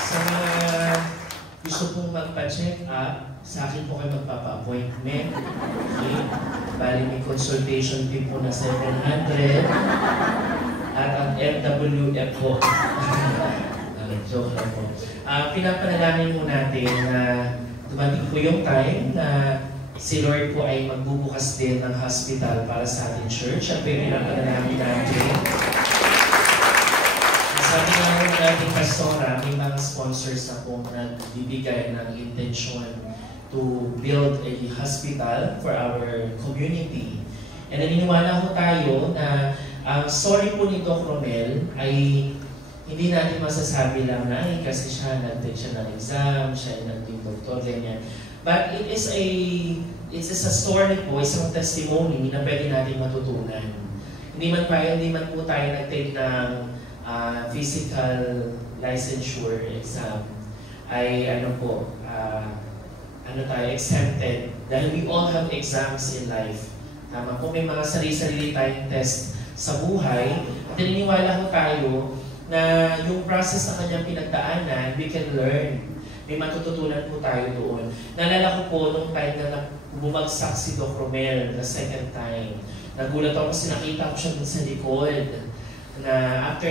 Sa mga gusto pong magpa-check up, sa akin po kayo magpapa-appointment. Okay? Bali may consultation fee po na 700. At ang FWF po. Joke lang po. Pinapanalangin mo natin na dumating po yung time na si Lord po ay magbubukas din ng hospital para sa ating church. At pinapanalangin natin. Sabi nga ng ating pastora, may mga sponsors na po nagbibigay ng intensyon to build a hospital for our community. And naniniwala ko tayo na ang story po ni Doc Romel ay hindi natin masasabi lang na kasi siya nag-take siya ng exam, siya ay naging doktor, ganyan. But it's a story po, isang testimony na pwede natin matutunan. Hindi man po tayo nag-take ng physical licensure exam ay tayo exempted dahil we all have exams in life. Tama po, may mga sarili-sarili tayong test sa buhay at naniniwala ko tayo na yung process na kanyang pinagdaanan, we can learn. May matututunan po tayo doon. Naalala ko po nung time na bumagsak si Doc Romel the second time. Nagulat ako kasi nakita ko siya dun sa likod na after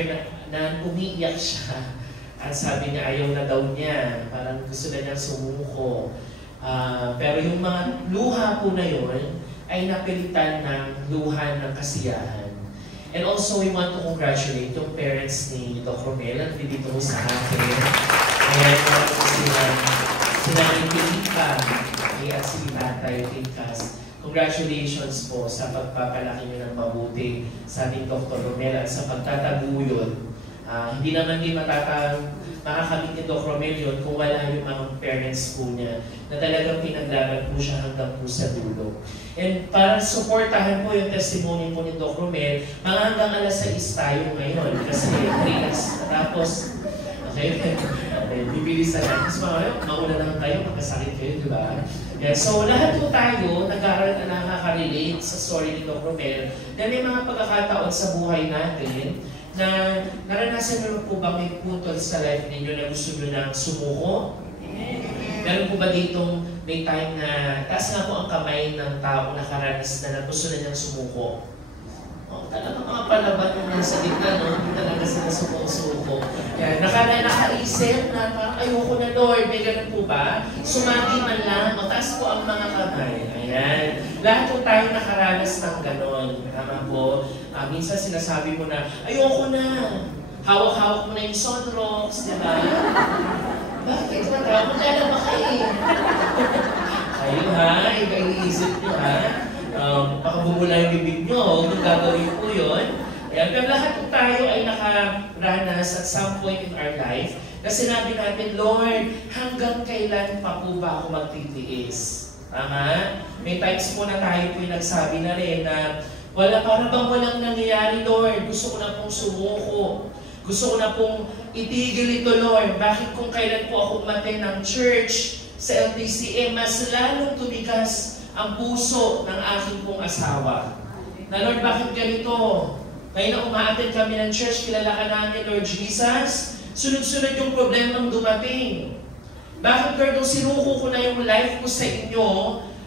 na umiiyak siya at sabi niya ayaw na daw niya, parang gusto na niya sumuko. Pero yung mga luha po na yun ay napilitan ng luha ng kasiyahan. And also, we want to congratulate yung parents ni Doc Romel at dito sa akin. Ayan, sila ni Pilika at si Tatay Pilkas. Congratulations po sa pagpapalaki niyo ng mabuti sa ating Dr. Romel at sa pagtataguyod. Hindi naman din makakamit ni Doc Romel yun kung wala yung mga parents po niya na talagang pinaglaban po siya hanggang po sa dulo. And para supportahan po yung testimony po ni Doc Romel, mga hanggang alas 6 tayo ngayon kasi 3 tapos, okay, bibilisan natin. Kasi mauna lang tayo, magkasakit kayo, di ba? Yeah, so lahat po tayo nakaka-relate sa story ni Doc Romel na may mga pagkakataon sa buhay natin na naranasan nyo po ba may putol sa life ninyo na gusto nyo nang sumuko? Meron po ba ditong may time na taas nga po ang kamay ng tao nakaranas na gusto na niyang sumuko? Talagang mga palaban yung nasa gitna, no? Hindi talaga sila sumuko. Yan. Nakaisip na parang ayoko na Lord, may ganun po ba? Sumagi man lang, mataas po ang mga kamay. Ayan. Lahat po tayo nakaranas ng ganon. Tama po. Minsan sinasabi mo na, ayoko na. Hawak-hawak mo na yung sunrocks, di ba? Bakit? Matawag na ba kayo? Kayo ha? Iba iniisip nyo ha? Baka bumula yung bibig nyo, kung gagawin po yun. Ayan. Pero lahat po tayo ay nakaranas at some point in our life na sinabi natin, Lord, hanggang kailan pa po ba ako magtitiis? Tama? May times po na tayo po yung nagsabi na rin na para bang walang nangyayari, Lord. Gusto ko na pong sumuko. Gusto ko na pong itigil ito, Lord. Bakit kung kailan po ako umattend ng church sa LTCM, mas lalong tumigas ang puso ng aking pong asawa. Na Lord, bakit ganito? Ngayon na umaattend kami ng church, kilala ka namin, Lord Jesus. Sunod-sunod yung problemang dumating. Bakit, Lord, nung sinuko ko na yung life ko sa inyo,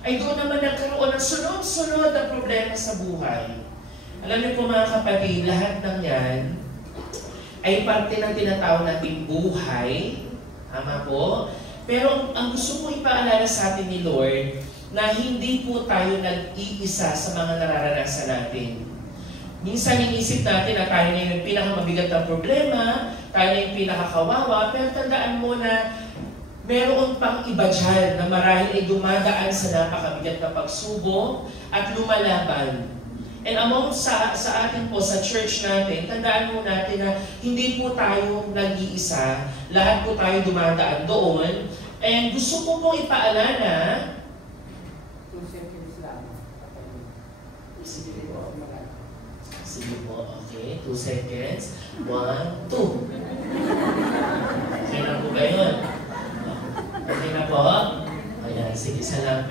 ay doon naman nagkaroon ng sunod-sunod na problema sa buhay. Alam niyo po mga kapatid, lahat ng yan ay parte ng tinatawag nating buhay. Tama po? Pero ang gusto ko ipaalala sa atin ni Lord, na hindi po tayo nag-iisa sa mga nararanasan natin. Minsan inisip natin na tayo na yung pinakamabigat na problema, tayo na yung pinakakawawa, pero tandaan mo na meron pang iba dyan na marahil ay dumadaan sa napakabigat na pagsubok at lumalaban. And among sa atin po, sa church natin, tandaan mo natin na hindi po tayo nag-iisa, lahat po tayo dumadaan doon. And gusto ko pong ipaalala, sige po, okay. 2 seconds. 1, 2. Okay na po ba yun? Okay na po? Ayan, sige, salamat.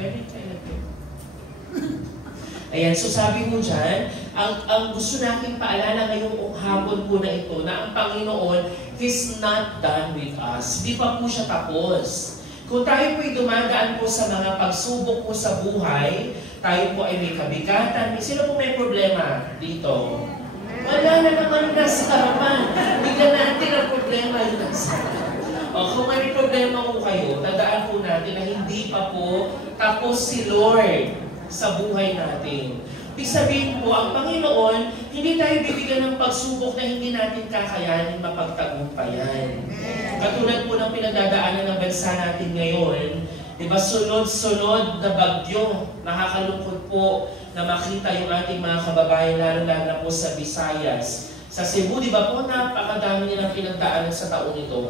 Ayan, so sabi mo dyan, ang gusto nating paalala ngayong hapon po na ito, na ang Panginoon, He's not done with us. Hindi pa po siya tapos. Kung tayo po'y dumadaan po sa mga pagsubok po sa buhay, tayo po ay may kabigatan. Sino po may problema dito? Wala na naman nasa harapan. Bigyan natin ang problema yung nasa harapan. Kung may problema po kayo, tandaan po natin na hindi pa po tapos si Lord sa buhay natin. Ibig sabihin po, ang Panginoon, hindi tayo bibigyan ng pagsubok na hindi natin kakayanin mapagtagumpayan. Katulad po ng pinagdadaanan ng bansa natin ngayon, diba, sunod-sunod na bagyo. Nakakalungkot po na makita yung ating mga kababayan, lalo-lalo na po sa Visayas. Sa Cebu, di ba po, napakadami nilang pinagdaanan sa taong ito.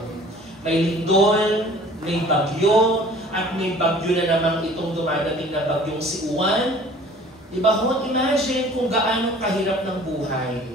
May lindol, may bagyo, at may bagyo na namang itong dumadating na bagyong si Uwan. Diba ho, imagine kung gaano kahirap ng buhay.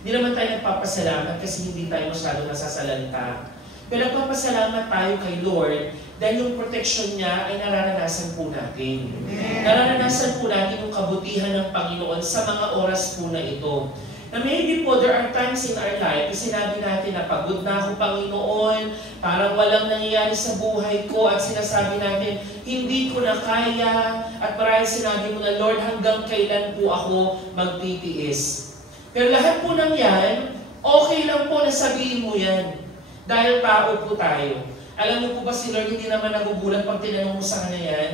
Hindi naman tayo nagpapasalamat kasi hindi tayo masyado nasasalanta. Pero nagpapasalamat tayo kay Lord dahil yung protection niya ay nararanasan po natin. Nararanasan po natin yung kabutihan ng Panginoon sa mga oras po na ito. Na maybe po, there are times in our life na sinabi natin na pagod na ako, Panginoon, parang walang nangyayari sa buhay ko, at sinasabi natin, hindi ko na kaya, at marahil sinabi mo na, Lord, hanggang kailan po ako magtitiis. Pero lahat po ng yan, okay lang po na sabihin mo yan, dahil tao po tayo. Alam mo po ba si Lord, hindi naman nagugulat pag tinanong mo sa kanya yan?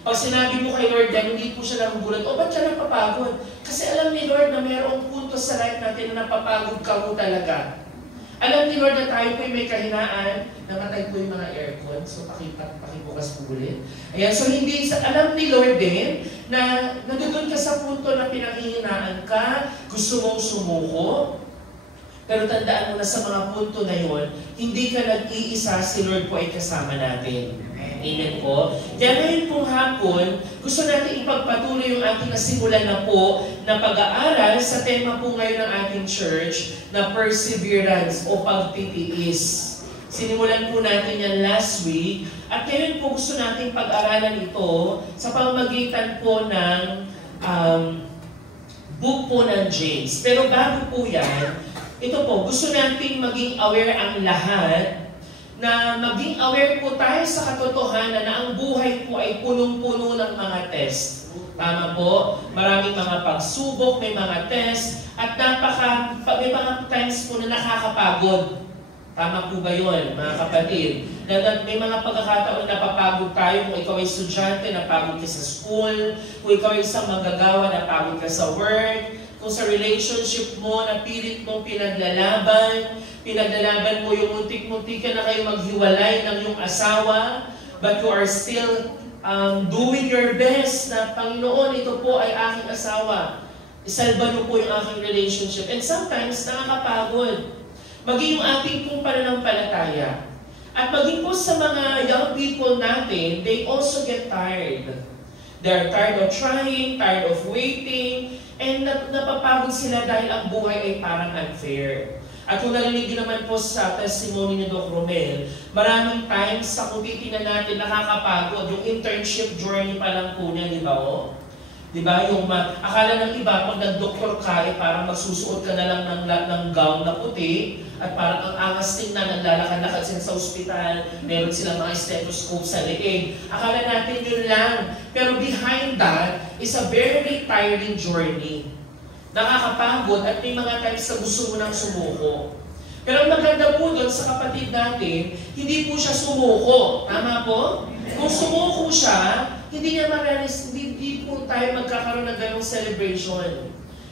Pag sinabi mo kay Lord yan, hindi po siya nagugulat, o ba't siya napapagod? Kasi alam ni Lord na mayroong punto sa life natin na napapagod ka mo talaga. Alam ni Lord na tayo po may kahinaan, namatay po yung mga aircon, so pakibukas po ulit. Ayan, so hindi, alam ni Lord din na nandun ka sa punto na pinanghihinaan ka, gusto mong sumuko, pero tandaan mo na sa mga punto na yon, hindi ka nag-iisa, si Lord po ay kasama natin. Amen po. Kaya ngayon pong hapon, gusto natin ipagpatuloy yung ating nasimulan na po na pag-aaral sa tema po ngayon ng ating church na perseverance o pagtitiis. Sinimulan po natin yan last week at ngayon po gusto natin pag-aralan ito sa pamamagitan po ng book po ng James. Pero bago po yan, ito po, gusto natin maging aware ang lahat na maging aware po tayo sa katotohanan na ang buhay po ay punong-puno ng mga test. Tama po? Maraming mga pagsubok, may mga test, at may mga times po na nakakapagod. Tama po ba yun, mga kapatid? May mga pagkakataon na napapagod tayo kung ikaw ay estudyante, napagod ka sa school, kung ikaw ay isang manggagawa, napagod ka sa work, kung sa relationship mo, napilit mong pinaglalaban mo yung muntik-muntik ka na kayo maghiwalay ng iyong asawa, but you are still doing your best na, Panginoon, ito po ay aking asawa. Isalba niyo po yung aking relationship. And sometimes, nakakapagod. Maging yung ating pong pananampalataya. At maging po sa mga young people natin, they also get tired. They're tired of trying, tired of waiting, and napapagod sila dahil ang buhay ay parang unfair. At kung narinig naman po sa testimony ni Doc Romel, maraming times sa kung titignan natin nakakapagod, yung internship journey pa lang po niya, di ba o? Di ba? Yung akala ng iba, pag nag-doktor ka, parang magsusuot ka na lang ng gown na puti, at parang ang angas tingnan, naglalakad-lakad sila sa ospital, meron silang mga stethoscope sa leeg. Akala natin yun lang. Pero behind that is a very tiring journey. Nakakapagod at may mga times na gusto mo nang sumuko. Pero ang maganda po doon sa kapatid natin, hindi po siya sumuko. Tama po? Kung sumuko siya, hindi po tayo magkakaroon ng ganong celebration.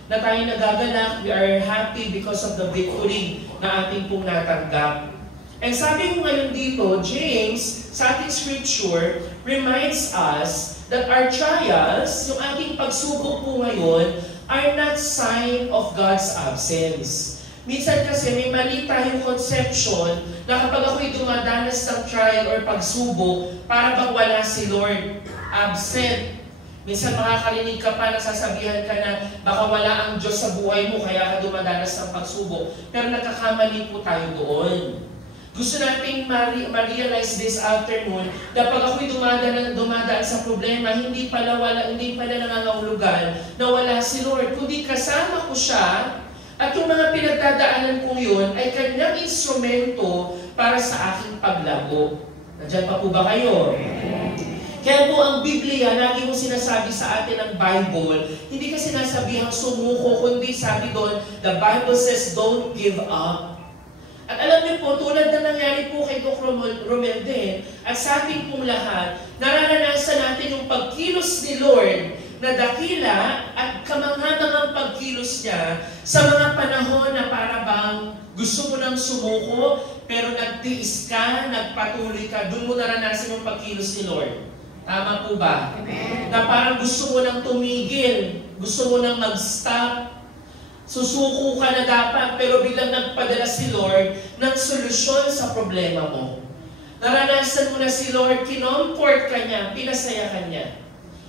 Na tayo nagagalak, we are happy because of the victory na ating pong natanggap. And sabi ko ngayon dito, James, sa ating scripture, reminds us that our trials, yung ating pagsubok po ngayon, are not sign of God's absence. Minsan kasi may mali tayong conception na kapag ako'y dumadanas ng trial or pagsubok, para bang wala si Lord, absent. Minsan makakarinig ka pa, nagsasabihan ka na baka wala ang Diyos sa buhay mo kaya ka dumadanas ng pagsubok. Pero nagkakamali po tayo doon. Gusto nating ma-realize this afternoon na pag ako'y dumadaan sa problema, hindi pala nangangahulugan na wala si Lord. Kundi kasama ko siya At yung mga pinagdadaanan kong yun ay kanyang instrumento para sa aking paglago. Nandiyan pa po ba kayo? Kaya po ang Biblia, lagi mong sinasabi sa atin ang Bible, hindi ka sinasabihang sumuko, kundi sabi doon, the Bible says, don't give up. At alam niyo po, tulad na nangyari po kay Dr. Romel din, at sa ating pong lahat, nararanasan natin yung pagkilos ni Lord na dakila at kamangha-mangang pagkilos niya sa mga panahon na para bang gusto mo nang sumuko, pero nagtiis ka, nagpatuloy ka, doon mo naranasan yung pagkilos ni Lord. Tama po ba? Amen. Na parang gusto mo nang tumigil, gusto mo nang mag-stop, susuko ka na dapat, pero biglang nagpadala si Lord ng solusyon sa problema mo. Naranasan mo na si Lord, kinomfort ka niya, pinasaya ka niya.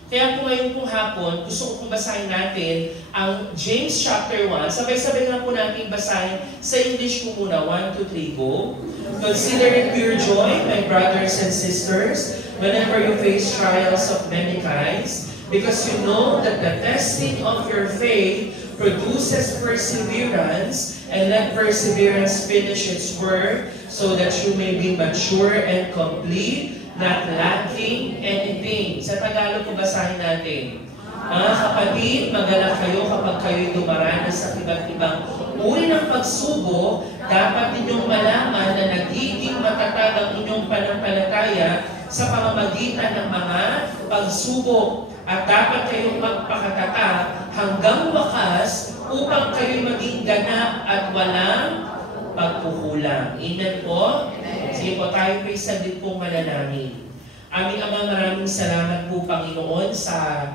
Kaya po ngayon pong hapon, gusto ko pong basahin natin ang James chapter 1. Sabay-sabay na po natin basahin sa English po muna. 1, 2, 3, go. Consider it pure joy, my brothers and sisters, whenever you face trials of many kinds, because you know that the testing of your faith produces perseverance, and let perseverance finish its work, so that you may be mature and complete, not lacking anything. Sa Tagalog po basahin natin. Mga kapatid, magalak kayo kapag kayo'y dumaranas sa iba't ibang uri ng pagsubok. Dapat ninyong malaman na nagiging matatag ang inyong pananampalataya sa pamamagitan ng mga pagsubok. At dapat kayong magpakatatag hanggang wakas upang kayo maging ganap at walang pagkukulang. Amen po? Sige po, tayo po isaglit pong mananamin. Aming Ama, maraming salamat po, Panginoon, sa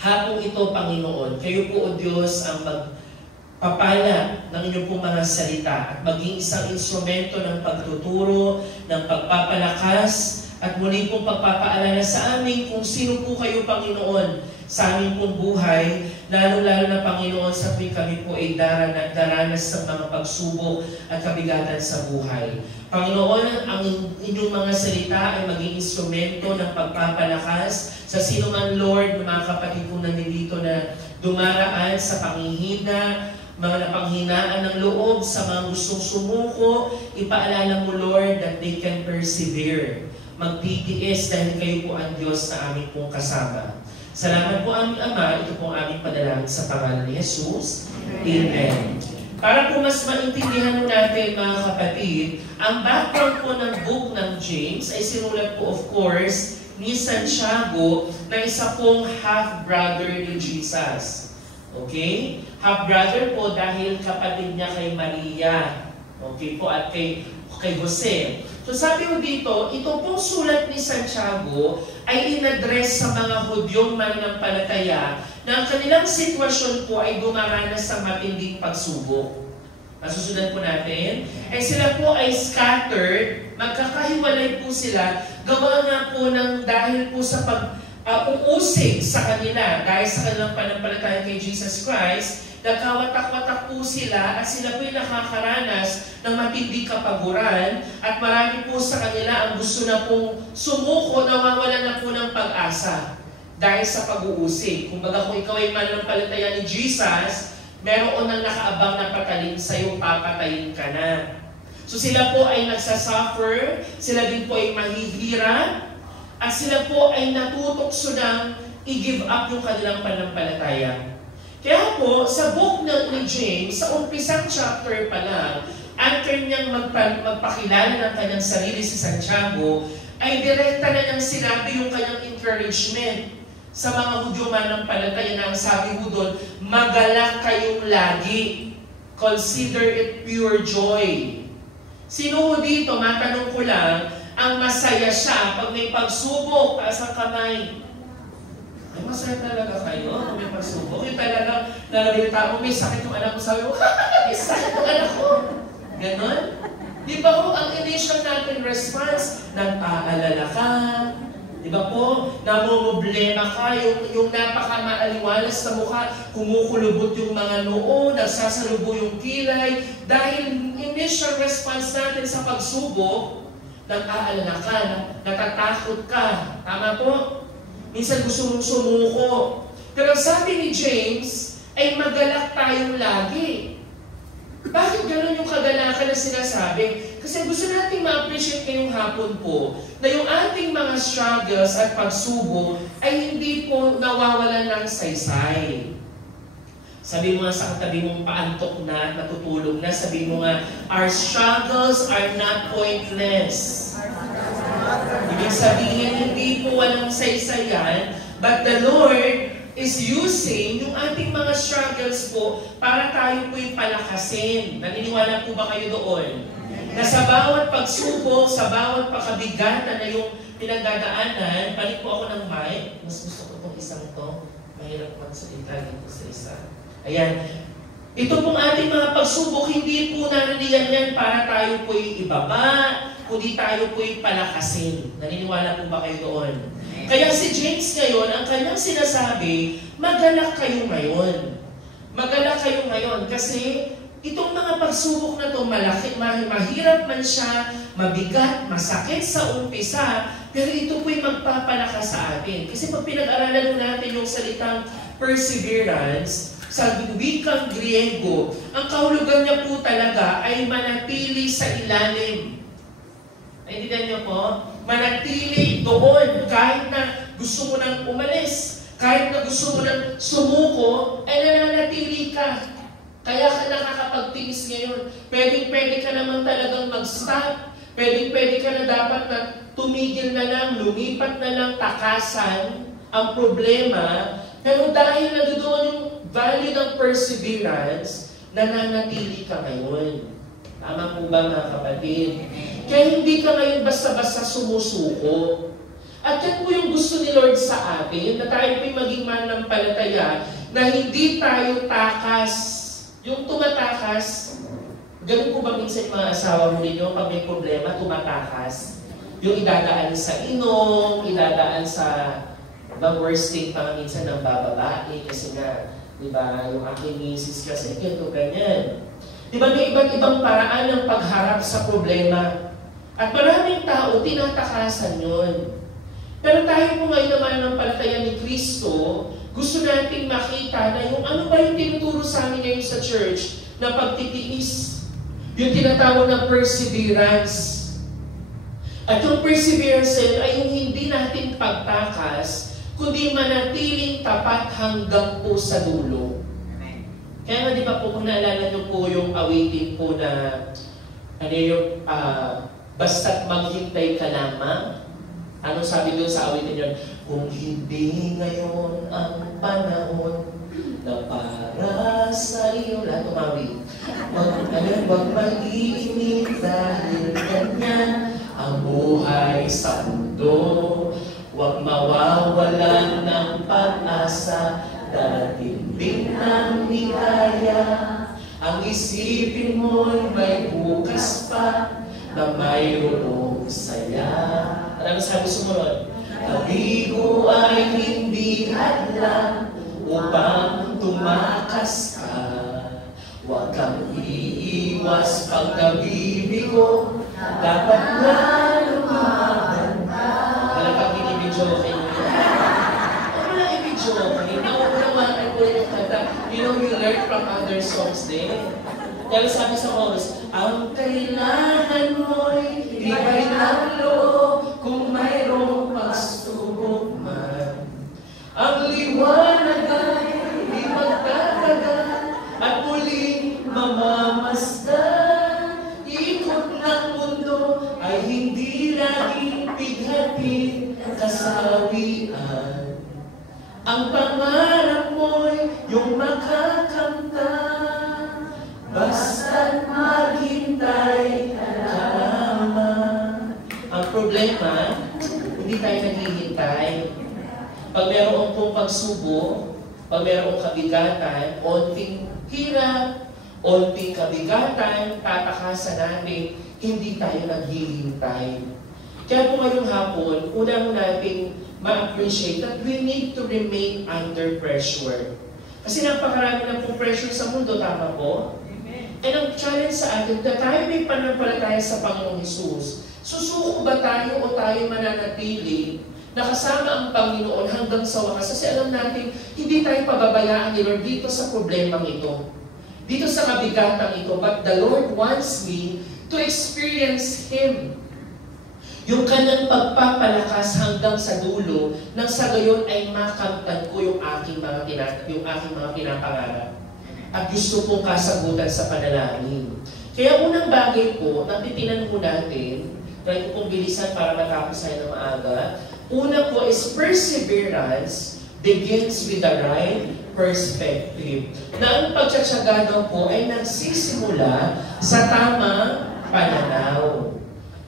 hapong ito, Panginoon. Kayo po, O Diyos, ang magpapala ng inyong pong mga salita at maging isang instrumento ng pagtuturo, ng pagpapalakas, at muli pong pagpapaalala sa amin kung sino po kayo, Panginoon, sa aming pong buhay, lalo-lalo na, Panginoon, sa tuwing kami po ay daranas ng mga pagsubok at kabigatan sa buhay. Panginoon, ang inyong mga salita ay maging instrumento ng pagpapalakas sa sino man, Lord, mga kapatid po nandito na dumaraan sa panghihina, mga napanghinaan ng loob, sa mga gustong sumuko, ipaalala mo, Lord, that they can persevere. Magtitiis dahil kayo po ang Diyos na aming pong kasama. Salamat po aming Ama, ito po ang aming panalangin sa pangalan ni Jesus. Amen. Para po mas maintindihan mo natin, mga kapatid, ang background po ng book ng James ay sinulat po, of course, ni Santiago na isa pong half-brother ni Jesus. Okay? Half-brother po dahil kapatid niya kay Maria. Okay po, at kay Jose. So sabi mo dito, ito pong sulat ni Santiago ay in-address sa mga Hudyong mananampalataya na ang kanilang sitwasyon po ay dumaranas sa matinding pagsubok. Nasusundan po natin. Eh sila po ay scattered, magkakahiwalay po sila, gawa nga po ng dahil po sa pag-uusig sa kanila, dahil sa kanilang pananampalataya kay Jesus Christ, nagkawatak-watak po sila at sila po'y nakakaranas ng matinding kapaguran at marami po sa kanila ang gusto na pong sumuko, nawawalan na po ng pag-asa dahil sa pag-uusig. Kumbaga kung ikaw ay mananampalataya ni Jesus, meron nang nakaabang na patalim sa'yo, papatayin ka na. So sila po ay nagsasuffer, sila din po ay mahihirap, at sila po ay natutokso ng i-give up yung kanilang pananampalataya. Kaya po, sa book ni James, sa umpisang chapter pa lang, after niyang magpakilala ng kanyang sarili si Santiago, ay direkta na niyang sinabi yung kanyang encouragement sa mga Hudyo mananampalataya na ang sabi mo doon, magalak kayong lagi. Consider it pure joy. Sino ho dito, matanong ko lang, ang masaya siya pag may pagsubok, taas ang kamay. Ay, masaya talaga kayo, may pagsubok. Yung talaga, nalabita mo, may sakit yung anak ko, sabi mo, may sakit yung anak ko. Ganon? Di ba po, ang initial natin response, nag-aalala ka, di ba po, namumblema ka, yung napaka-maaliwalas na mukha, kumukulubot yung mga noo, nagsasalubo yung kilay, dahil initial response natin sa pagsubok, nag-aalala ka, natatakot ka. Tama po? Minsan gusto mong sumuko. Pero sabi ni James, ay magalak tayong lagi. Bakit gano'n yung kagalakan na sinasabi? Kasi gusto nating ma-appreciate ngayong hapon po na yung ating mga struggles at pagsubok ay hindi po nawawalan ng saysay. Sabi mo nga sa katabi mong paantok na at natutulog na, sabi mo nga, our struggles are not pointless. Ibig sabihin, hindi po walang saysayan, but the Lord is using yung ating mga struggles po para tayo po'y palakasin. Naniniwala po ba kayo doon? Na sa bawat pagsubok, sa bawat pakabigatan na yung pinagdadaanan, balik po ako ng mic, mas gusto ko itong isang to, mahirap magsalita dito sa isa. Ayan. Ito pong ating mga pagsubok, hindi po naniniyan yan para tayo po'y ibaba, kundi tayo po'y palakasin. Naniniwala po ba kayo doon? Kaya si James ngayon, ang kanyang sinasabi, magalak kayo ngayon. Magalak kayo ngayon kasi itong mga pagsubok na ito, mahirap man siya, mabigat, masakit sa umpisa, pero ito po'y magpapalakas sa atin. Kasi pag pinag-aralan natin yung salitang perseverance, sa wikang Griego, ang kahulugan niya po talaga ay manatili sa ilalim. Naintindihan niyo po? Manatili doon kahit na gusto mo nang umalis, kahit na gusto mo nang sumuko, ay nananatili ka. Kaya ka nakakapagtiis ngayon. Pwede ka naman talagang mag-stop. Pwede ka na dapat na tumigil na lang, lumipat na lang, takasan ang problema. Pero dahil nandoon yung value ng perseverance, nananatili ka ngayon. Tama po ba mga kapatid? Kaya hindi ka ngayon basta-basta sumusuko. At yan po yung gusto ni Lord sa atin, na tayo po'y maging mananampalataya, na hindi tayo takas. Yung tumatakas, ganun po ba minsan mga asawa mo ninyo, pag may problema, tumatakas? Yung idadaan sa inom, idadaan sa worst thing pa minsan ng bababae, kasi nga, diba, yung aking misis kasi, ganito, ganyan. Diba, may iba't ibang paraan ng pagharap sa problema. At maraming tao, tinatakasan yun. Pero tayo po ngayon naman ng palataya ni Kristo, gusto nating makita na yung ano ba yung tinuturo sa amin ngayon sa church na pagtitiis. Yung tinatawag na perseverance. At yung perseverance ay yung hindi natin pagtakas, kundi manatiling tapat hanggang po sa dulo. Kaya nga di ba po kung naalala nyo po yung awitin po na ano yung basta't maghintay ka lamang. Anong sabi doon sa awitin yun? Kung hindi ngayon ang panahon na para sa iyo, lahat tumawid. Huwag mag-iinip dahil ganyan ang buhay sa mundo. Huwag mawawalan ng pag-asa, darating din ang ligaya. Ang isipin mo'y may bukas pa na mayroong saya. Ano sabi sumunod? Kabigo ay hindi hadlang upang tumakas ka. Huwag kang iiwas pag nabibigo, dapat na lumaban ka. Alam ka, binibidyokin mo. Ano na ibidyokin? Nauunawanan ko yung kanta. You know, you learn from other songs din. Kaya sabi sa chorus, ang kailangan mo'y iba'y ng loob kung mayroong pagsubok man. Ang liwanag ay di magtatagal at muling mamamasdan. Ikot ng mundo ay hindi laging bighati kasawian. Ang pangarap mo'y yung makakamtan. Basta't maghintay ka lamang. Ang problema, hindi tayo naghihintay. Pag meron pong pagsubok, pag meron kabigatan, onting hirap, onting kabigatan, tatakasan natin, hindi tayo naghihintay. Kaya po ngayong hapon, unang natin ma-appreciate that we need to remain under pressure. Kasi napakarami na pong pressure sa mundo, tama po? And ang challenge sa atin, na tayo may pananampalataya sa Panginoong Hesus, susuko ba tayo o tayo mananatili nakasama ang Panginoon hanggang sa wakas. Kasi alam natin, hindi tayo pababayaan ni Lord dito sa problemang ito. Dito sa mabigatang ito. But the Lord wants me to experience Him. Yung kanyang pagpapalakas hanggang sa dulo, nang sa gayon ay makamtan ko yung aking mga pinapangarap. At gusto kong kasagutan sa panalangin. Kaya unang bagay po, natitinan po natin, try ko pong bilisan para matapos tayo ng maaga. Una po is perseverance begins with the right perspective. Na ang pagtsatsaga daw po ay nagsisimula sa tamang pananaw.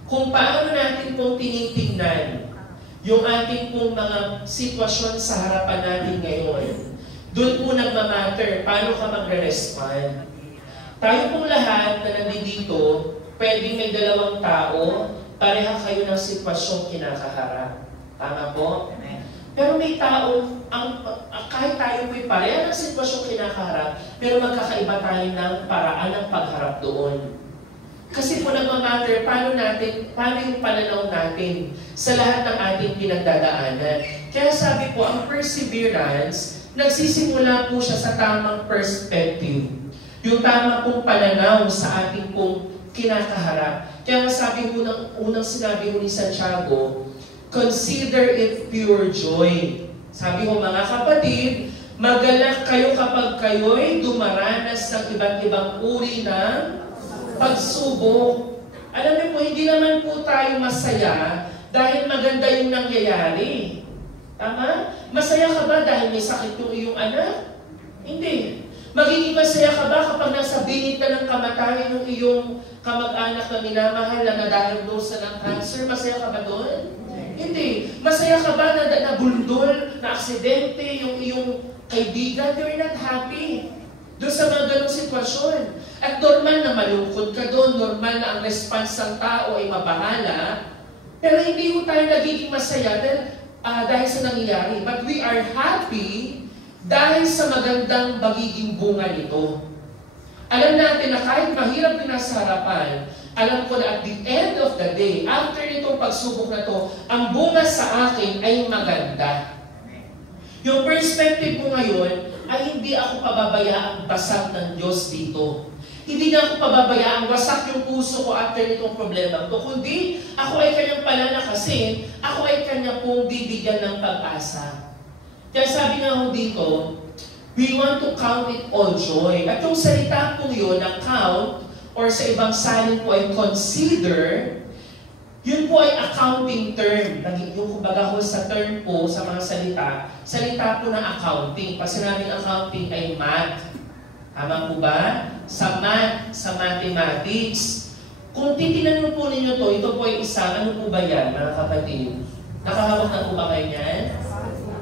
Kung paano natin pong tinitingnan yung ating pong mga sitwasyon sa harapan natin ngayon, doon po nagmamatter paano ka magre-respond. Tayo pong lahat na nandito, pwedeng may dalawang tao, pareha kayo ng sitwasyong kinakaharap. Tama po? Pero may tao, kahit tayo po'y pareha ng sitwasyong kinakaharap, pero magkakaiba tayo ng paraan ng pagharap doon. Kasi po nagmamatter paano yung pananaw natin sa lahat ng ating pinagdadaanan. Kaya sabi po, ang perseverance, nagsisimula po siya sa tamang perspective. Yung tama pong pananaw sa ating pong kinakaharap. Kaya sabi po unang sinabi ko ni Santiago, consider it pure joy. Sabi ko, mga kapatid, magalak kayo kapag kayo'y dumaranas ng iba't ibang uri ng pagsubok. Alam niyo po, hindi naman po tayo masaya dahil maganda yung nangyayari. Tama? Masaya ka ba dahil may sakit yung iyong anak? Hindi. Magiging masaya ka ba kapag nasa bingit na ng kamatayan yung iyong kamag-anak na minamahal na na-diagnose ng cancer? Masaya ka ba doon? Hindi. Masaya ka ba na nabundol, na aksidente yung iyong kaibigan? You're not happy. Doon sa mga ganong sitwasyon. At normal na malungkot ka doon, normal na ang response ng tao ay mabahala, pero hindi mo tayo nagiging masaya dahil sa nangyayari. But we are happy dahil sa magandang magiging bunga nito. Alam natin na kahit mahirap din nasa harapan, alam ko na at the end of the day, after nitong pagsubok na to, ang bunga sa akin ay maganda. Yung perspective ko ngayon ay hindi ako pababayaang basag ng Diyos dito. Hindi na ako pababayaang wasak yung puso ko after nitong problema ko, kundi ako ay kanyang palalakasin, ako ay kanya pong bibigyan ng pag-asa. Kaya sabi nga ho dito, we want to count it all joy. At yung salita po yun na count, or sa ibang salin po ay consider, yun po ay accounting term. Yung kumbaga ho sa term po, sa mga salita po ng accounting. Pag sinabing accounting ay math. Tama po ba? Sa math, sa mathematics. Kung titinan mo po ninyo to, ito po ay isa, ano po ba yan, mga kapatid? Nakahawak na po ba kayo yan?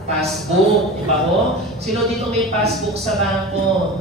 Passbook. Diba ho? Sino dito may passbook sa bangko?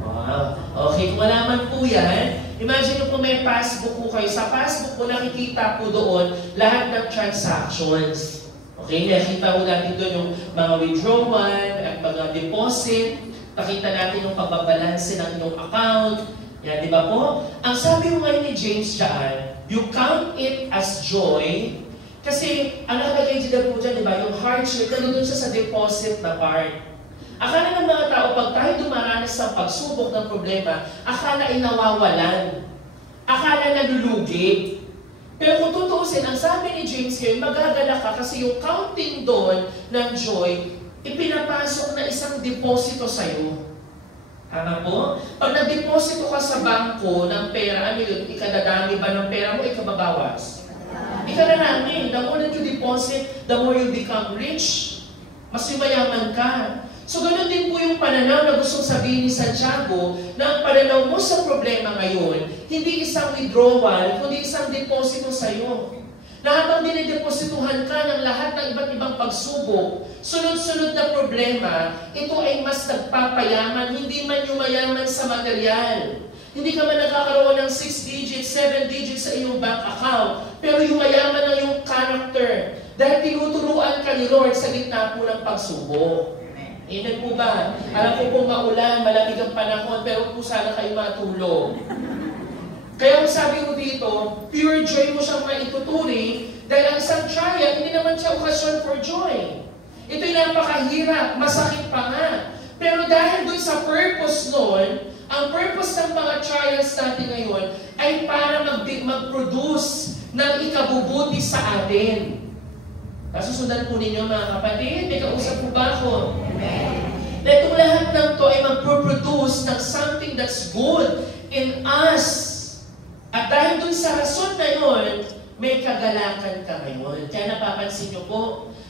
Wow. Okay, kung wala man po yan, imagine nyo po may passbook po kayo. Sa passbook po nakikita po doon lahat ng transactions. Okay, nakikita po natin doon yung mga withdrawal at mga deposit. Nakita natin yung pagbabalanse ng inyong account. Yan, di ba po? Ang sabi mo ngayon ni James dyan, you count it as joy. Kasi, ang nakalagay dyan po dyan, di ba? Yung hardship, nandun siya sa deposit na part. Akala ng mga tao, pag tayo dumaranas sa pagsubok ng problema, akala ay nawawalan. Akala nalulugi. Pero kung tutuusin, ang sabi ni James ngayon, magagala ka kasi yung counting doon ng joy, ipinapasok na isang deposito sa'yo. Tama po? Pag nag-deposito ka sa bangko ng pera, ano yun? Ikadadami ba ng pera mo? Ikababawas? Ikadadami. The more that you deposit, the more you become rich. Mas yumayaman ka. So, ganun din po yung pananaw na gustong sabihin ni Santiago na ang pananaw mo sa problema ngayon, hindi isang withdrawal, kundi isang deposito sa'yo. Na habang dinideposituhan ka ng lahat ng iba't ibang pagsubok, sunod-sunod na problema, ito ay mas nagpapayaman, hindi man yumayaman sa material. Hindi ka man nagkakaroon ng 6 digits, 7 digits sa iyong bank account, pero yumayaman ang iyong character. Dahil tinuturuan ka ni Lord sa gitna po ng pagsubok. Amen po ba? Alam ko pong maulan, malamig ang panahon, pero po sana kayo matulog. Kaya kung sabi mo dito, pure joy mo siyang maituturing dahil ang isang trial, hindi naman siya okasyon for joy. Ito'y napakahirap, masakit pa nga. Pero dahil dun sa purpose nun, ang purpose ng mga trials natin ngayon ay para mag-produce ng ikabubuti sa atin. Nasusundan po ninyo mga kapatid, may kausap po ba ako? Amen. Na itong lahat ng to ay mag-produce ng something that's good in us. At dahil dun sa rason na yun, may kagalakan ka ngayon. Kaya napapansin nyo po,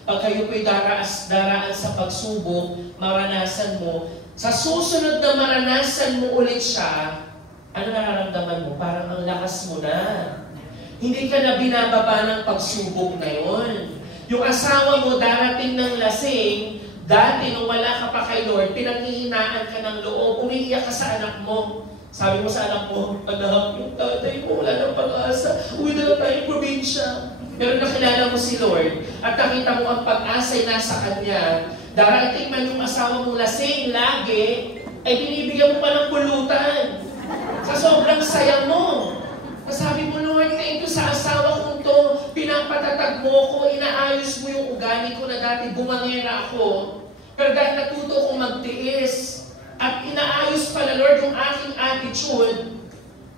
pag kayo po'y daraan sa pagsubok, maranasan mo, sa susunod na maranasan mo ulit siya, ano nararamdaman mo? Parang ang lakas mo na. Hindi ka na binababa ng pagsubok na yun. Yung asawa mo darating ng lasing, dati nung wala ka pa kay Lord, pinanghihinaan ka ng loob, umiiyak ka sa anak mo. Sabi mo sa anak mo, anak, yung tatay mo wala ng pag-asa, uwi na lang tayong probinsya. Pero nakilala mo si Lord at nakita mo ang pag-asa'y nasa Kanya, darating man yung asawa mo lasing lagi, ay binibigyan mo pa ng pulutan. Sa sobrang saya mo. Sabi mo, Lord, thank you sa asawa kong to, pinapatatag mo ko, inaayos mo yung ugali ko na dati bumangera ako. Pero dahil natuto kong magtiis, at inaayos pala, Lord, yung aking attitude,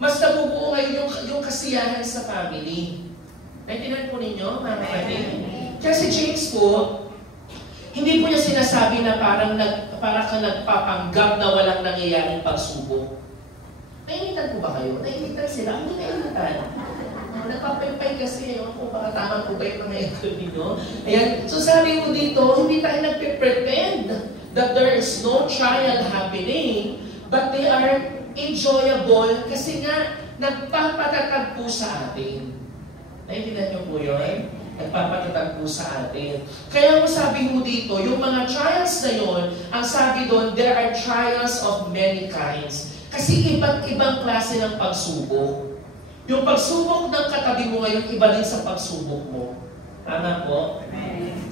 mas nabubuo ngayon yung kasiyahan sa family. Naintindihan po ninyo, mga kapatid? Kaya si James po, hindi po niya sinasabi na para ka nagpapanggap na walang nangyayaring pagsubok. Nainitan po ba kayo? Nainitan sila? Hindi nainitan. Nagpapaypay kasi, ewan kung baka tama po ba yung mga ito ninyo. Ayan. So sabi mo dito, hindi tayo nagpe-pretend that there is no trial happening, but they are enjoyable kasi nga nagpapatatag po sa atin. Naintindihan niyo po yun? Nagpapatatag po sa atin. Kaya mo sabi mo dito, yung mga trials na yun, ang sabi doon, there are trials of many kinds. Kasi iba't ibang klase ng pagsubok. Yung pagsubok ng katabi mo ngayon, iba din sa pagsubok mo. Tama po?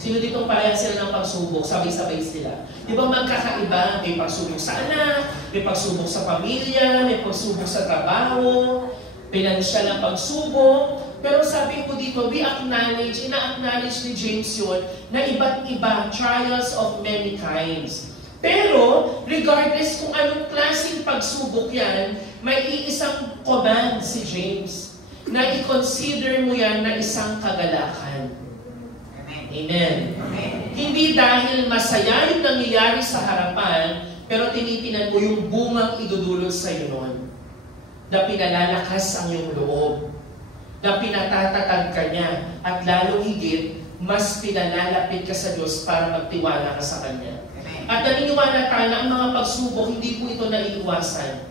Sino ditong parehan sila ng pagsubok? Sabay-sabay sila. Di ba magkakaiba? May pagsubok sa anak, may pagsubok sa pamilya, may pagsubok sa trabaho, pinansyal ang pagsubok. Pero sabi ko dito, ina-acknowledge ni James yun, na iba't iba, trials of many kinds. Pero, regardless kung anong klaseng pagsubok yan, may iisang command si James na i-consider mo yan na isang kagalakan. Amen. Amen. Hindi dahil masaya yung nangyayari sa harapan, pero tinitinan mo yung bungang idudulot sa iyo noon. Na pinalalakas ang iyong loob. Na pinatatatag ka niya. At lalong higit, mas pinalalapit ka sa Diyos para magtiwala ka sa Kanya. At naniniwala tayo na ang mga pagsubok, hindi po ito naiiwasan.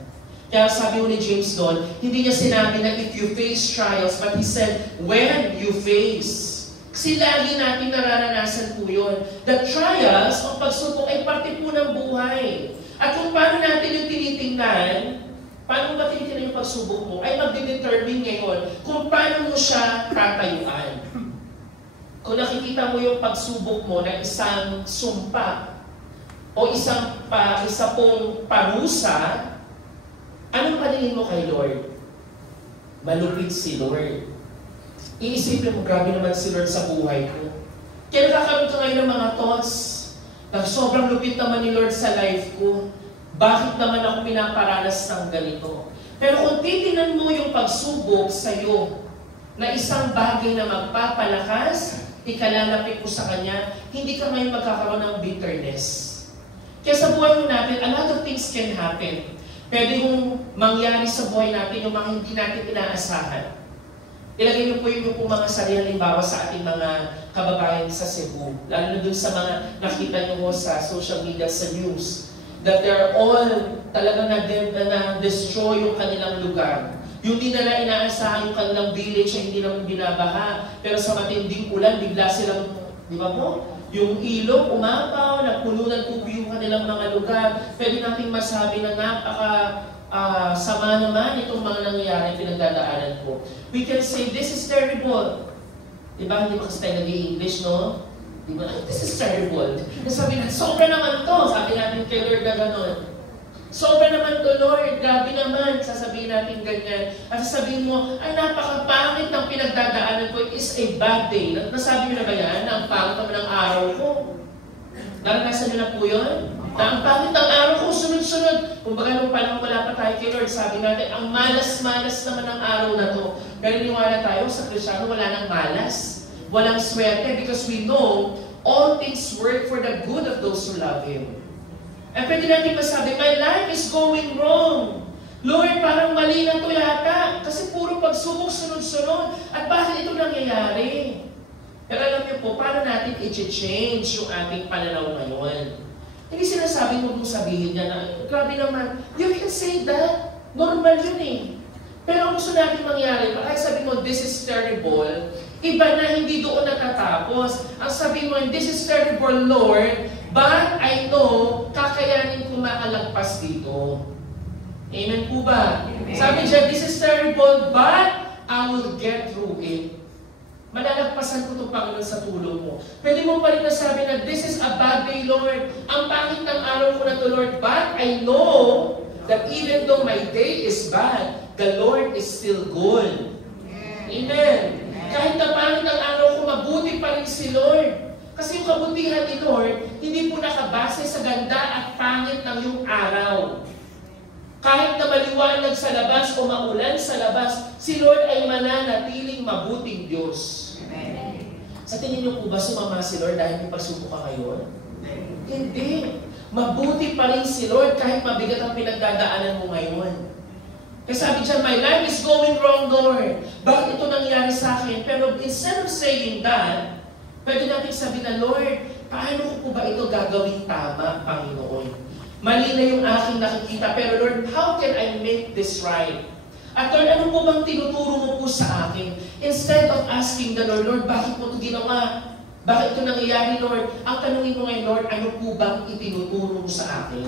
Kaya sabi ni James doon, hindi niya sinabi na if you face trials, but he said, when you face. Kasi lagi natin nararanasan po yun. The trials o pagsubok ay parte po ng buhay. At kung paano natin yung tinitingnan, paano ba tinitingnan yung pagsubok mo, ay magdedetermine ngayon kung paano mo siya tatayuan. Kung nakikita mo yung pagsubok mo na isang sumpa o isa pong parusa, anong paningin mo kay Lord? Malupit si Lord. Iisipin mo, grabe naman si Lord sa buhay ko. Kaya nakakaroon ka ngayon ng mga thoughts na sobrang lupit naman ni Lord sa life ko. Bakit naman ako pinaparanas ng ganito? Pero kung titingnan mo yung pagsubok sa'yo na isang bagay na magpapalakas, ikalalapit mo sa Kanya, hindi ka ngayon magkakaroon ng bitterness. Kaya sa buhay mo natin, a lot of things can happen. Pwede mong mangyari sa buhay natin yung mga hindi natin inaasahan. Ilagay niyo po yung mga sarili, halimbawa sa ating mga kababayan sa Cebu. Lalo na dun sa mga nakita niyo sa social media, sa news. That they're all talaga na-destroy yung kanilang lugar. Yung di nila inaasahan yung kanilang village ay hindi naman binabaha. Pero sa matinding ulan, bigla silang, di ba po? Yung ilog, umapaw, nagpuno ng tubig yung kanilang mga lugar. Pwede nating masabi na sama naman itong mga nangyayari pinagdadaanan ko. We can say, this is terrible. Diba? Hindi ba kasi tayo nag-i-English, no? Diba? This is terrible. Sabi natin, sobra naman to. Sabi natin kay Lord na gano'n. Sobra naman to, Lord. Grabe naman. Sasabihin natin ganyan. At sasabihin mo, ay napakapangit ng pinagdadaanan ko. It is a bad day. Nasabi mo na ba yan? Na ang pangit naman ng araw ko. Naranasan nyo na po yun? Na ang pangit ng araw ko, sunod-sunod. Kung baga nung panahon wala pa tayo kay Lord, sabi natin, ang malas-malas naman ng araw na to. Pero niwala tayo sa Kristiyano, wala nang malas. Walang swerte because we know all things work for the good of those who love Him. At pwede natin masabi, my life is going wrong. Lord, parang mali na ito yata. Kasi puro pagsubok sunod-sunod. At bakit ito nangyayari? Pero alam niyo po, paano natin i-change yung ating pananaw ngayon? Hindi sinasabi mo kung sabihin niya na, grabe naman, you can say that. Normal yun eh. Pero ang gusto natin mangyari, kahit sabi mo, this is terrible, iba na hindi doon natatapos. Ang sabi mo, this is terrible, Lord, but I know, kakayanin ko makalagpas dito. Amen po ba? Amen. Sabi niya, this is terrible, but I will get through it. Malalagpasan ko itong Panginoon sa tulong mo. Pwede mo pa rin nasabi na, this is a bad day, Lord. Ang pangit ng araw ko na to, Lord, but I know that even though my day is bad, the Lord is still good. Amen. Kahit na pangit ang araw ko, mabuti pa rin si Lord. Kasi yung kabutihan ni Lord, hindi po nakabase sa ganda at pangit ng yung araw. Kahit na maliwanag sa labas o maulan sa labas, si Lord ay mananatiling mabuting Diyos. Amen. Sa tingin niyo po ba sumama si Lord dahil may pagsubok ka ngayon? Hindi. Mabuti pa rin si Lord kahit mabigat ang pinagdadaanan mo ngayon. Kasi sabi dyan, my life is going wrong, Lord. Bakit ito nangyari sa akin? Pero instead of saying that, pwede natin sabihin na, Lord, paano ko po ba ito gagawin tama, Panginoon? Mali na yung aking nakikita, pero Lord, how can I make this right? At Lord, ano po bang tinuturo mo po sa akin? Instead of asking the Lord, Lord, bakit mo ito ginawa? Bakit ito nangyayari, Lord? Ang tanungin mo ngayon, Lord, ano po bang itinuturo mo sa akin?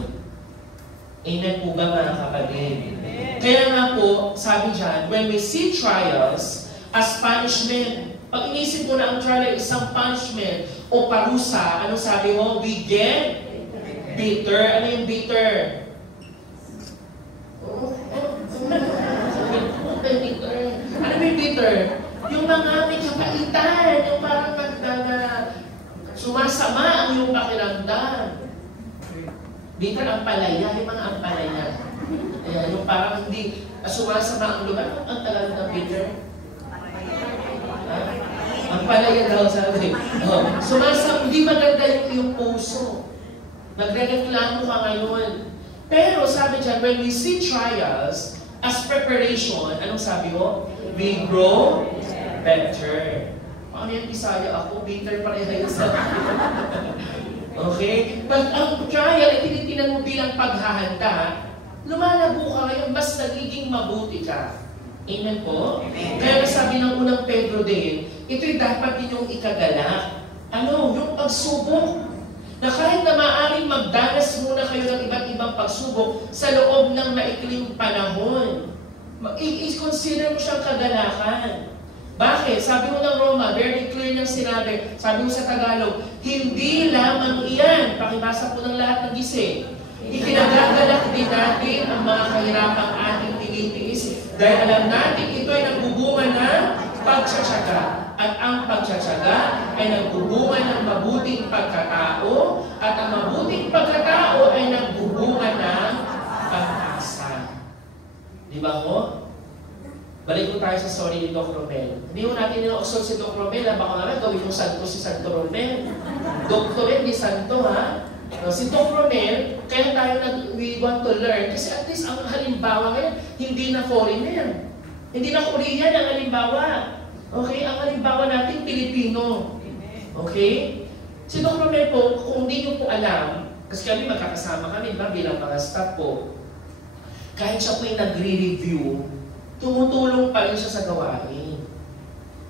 Amen po ba, mga kapatid? Kaya nga po, sabi dyan, when we see trials as punishment, pag inisip mo na ang trial ay isang punishment o parusa, ano sabi mo? We get bitter. Ano yung bitter? Ano yung bitter? Yung mga may kapaitan, yung parang sumasama ang iyong pakiramdam. Bitter ang palaya, yung mga ampalaya. Ayan, yung parang hindi sumasama ang lugar. Ang tagal ng bitter? Ang palaya daw sabi. Sumasama, hindi maganda yung iyong puso. Nagre-reklamo ka ngayon. Pero sabi dyan, when we see trials as preparation, anong sabi mo? We grow better. Ano yung Bisaya ako? Bitter pa rin yun sa akin. Okay? Pag ang trial ay tinitinan mo bilang paghahanda, lumalago ka ngayon, mas nagiging mabuti ka. Amen po? Amen. Kaya sabi ng unang Pedro din, ito'y dapat ninyong ikagalak. Ano? Yung pagsubok. Na kahit na maaaring magdanas muna kayo ng iba't ibang pagsubok sa loob ng maikling panahon, i-consider mo siyang kagalakan. Bakit? Sabi mo ng Roma, very clear nang sinabi, sabi mo sa Tagalog, hindi lamang iyan, pakibasa po ng lahat ng gising, ikinagagalak din natin ang mga kahirapang ating tinitiis dahil alam natin ito ay nagbubunga ng pagtsatsaga. At ang pagtsatsaga ay nagbubunga ng mabuting pagkatao at ang mabuting pagkatao ay nagbubunga ng pag-asa. Di ba ho? Balik ko tayo sa story ni Doc Romel. Hindi mo natin nilauksod si Doc Romel, baka naman gawin mo santo si Santo Romel. Doctorate ni Santo, ha? Si Doc Romel, kaya tayo we want to learn, kasi at least ang halimbawa ngayon, hindi na foreigner. Hindi na Korean ang halimbawa. Okay? Ang halimbawa natin, Pilipino. Okay? Si Doc Romel po, kung hindi nyo po alam, kasi kami magkakasama kami, ba, bilang mga staff po, kahit siya po yung nagre-review, tumutulong pa rin siya sa gawain.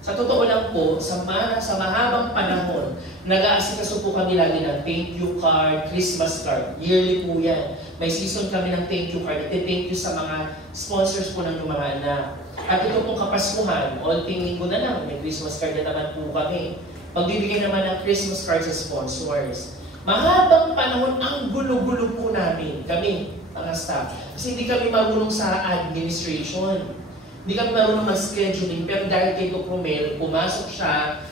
Sa totoo lang po, sa mahabang panahon, nag-aasikaso po kami lagi ng thank you card, Christmas card. Yearly po yan. May season kami ng thank you card. Iti-thank you sa mga sponsors po ng mga anak. At ito pong Kapaskuhan, all-ting linggo na lang, may Christmas card na naman po kami. Pagbibigyan naman ng Christmas card sa sponsors. Mahabang panahon, ang gulo-gulo po namin, kami, mga staff. Kasi hindi kami marunong sa administration. Hindi kami marunong mag-scheduling, pero dahil kay Doc Romel, pumasok siya,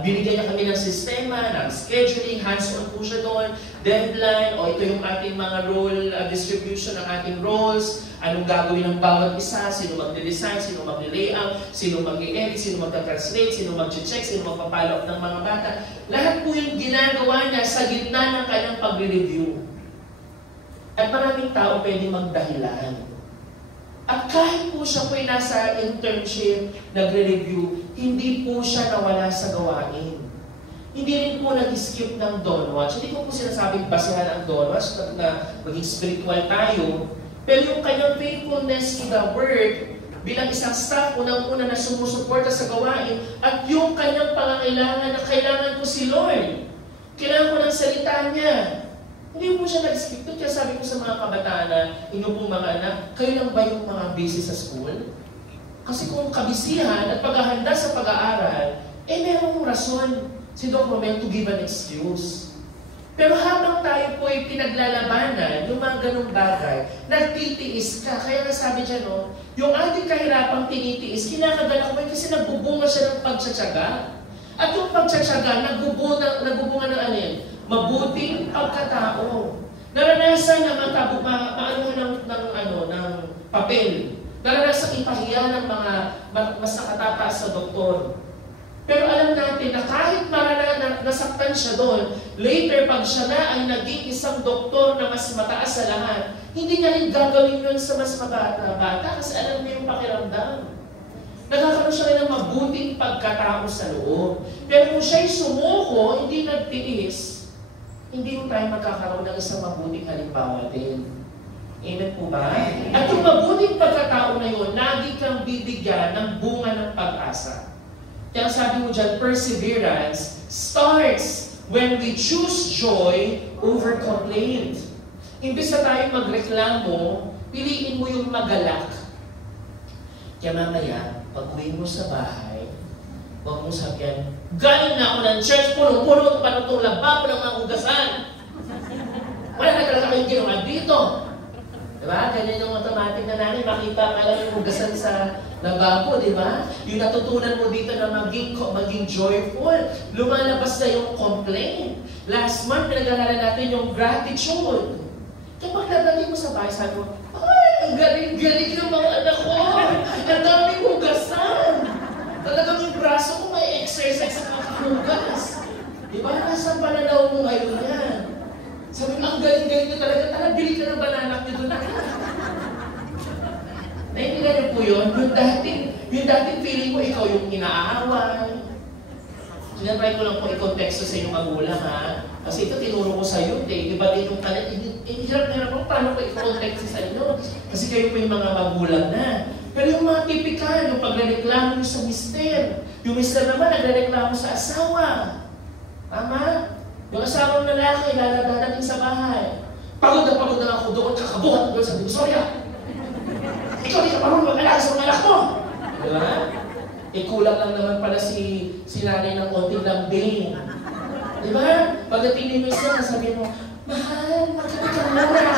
binigyan niya kami ng sistema, ng scheduling, hands-on po siya doon, deadline, o ito yung ating mga role distribution ng ating roles, anong gagawin ng bawat isa, sino mag-design, sino mag-layout, sino mag-edit, sino mag-translate, sino mag-check, sino mag-follow up ng mga bata. Lahat po yung ginagawa niya sa gitna ng kanyang pag-review. At maraming tao pwede magdahilan. At kahit po siya po'y nasa internship, nagre-review, hindi po siya nawala sa gawain. Hindi rin po nag-skip ng Dawnwatch. Hindi ko po sinasabing basehan ang Dawnwatch na maging spiritual tayo. Pero yung kanyang faithfulness to the Word, bilang isang staff, unang-una na sumusuporta sa gawain, at yung kanyang pangangailangan na kailangan ko si Lord. Kailangan ko ng salita niya. Hindi po siya nag-skip doon. Kaya sabi ko sa mga kabataan na inyo pong mga anak, kayo lang ba yung mga busy sa school? Kasi kung kabisihan at paghahanda sa pag-aaral, merong rason si Doc Romel to give an excuse. Pero habang tayo po ay pinaglalabanan, yung mga ganong bagay, nagtitiis ka. Kaya nga sabi dyan, yung ating kahirapang tinitiis, kinakadala ko kasi nagbubunga siya ng pagtsatsaga. At yung pagtsatsaga, nagbubunga ng alin? Mabuting pagkatao. Naranasan na maanuhan ng papel. Naranasan ipahiya ng mga mas nakatataas sa doktor. Pero alam natin na kahit nasaktan siya doon, later pag siya na ay naging isang doktor na mas mataas sa lahat, hindi niya rin gagawin yun sa mas bata kasi alam niya yung pakiramdam. Nagkakaroon siya rin ng mabuting pagkatao sa loob. Pero kung siya'y sumuko, hindi nagtiis, hindi mo tayo magkakaroon ng isang mabuting halimbawa din. Amen po ba? At yung mabuting pagkatao na yun, lagi kang bibigyan ng bunga ng pag-asa. Kaya sabi mo dyan, perseverance starts when we choose joy over complaint. Imbes na tayo magreklamo, piliin mo yung magalak. Kaya mamaya, pag-uwi mo sa bahay, huwag mo sabihan, galing na ako ng church, puno-puno, paano itong lababo ng mga hugasan? Wala na talaga kayong ginawa dito. Diba? Ganyan yung automatic na namin, makita ka lang yung hugasan sa lababo, diba? Yung natutunan mo dito na maging joyful, lumalabas na yung complaint. Last month, pinag-aralan natin yung gratitude. Kapag nabalik mo sa bahay, sabi mo, ay, ang galing-galing ng mga anak ko! Ang daming hugasan! Talagang yung braso ko may exercise sa kakahugas. Diba? Nasaan pananaw mo ngayon yan? Sabi mo, ang galing-galing nyo talaga. Tara, bili ka ng bananak nyo doon. Naintindihan niyo po yun? Yung dating feeling mo, ikaw yung inaaway. Sinatry ko lang po i-contexto sa inyong magulang, ha? Kasi ito, tinuro ko sa iyo, Iba din yung kalit. Hirap na hirap ko, paano ko i-contexto sa inyo? Kasi kayo po yung mga magulang na. Pero yung mga tipikal, yung pagreklamo sa mister. Yung mister naman, nagreklamo sa asawa. Tama? Yung asawa ng lalaki, dadating sa bahay. Pagod na ako doon, kakabuhat doon sa Divisoria. Ikaw di ka marunong mag-alaga sa mga anak mo. Diba? Kulang lang naman pala si nanay ng konting lambing. Diba? Pagdating ni mister, sabi mo, mahal, magkano ka mura.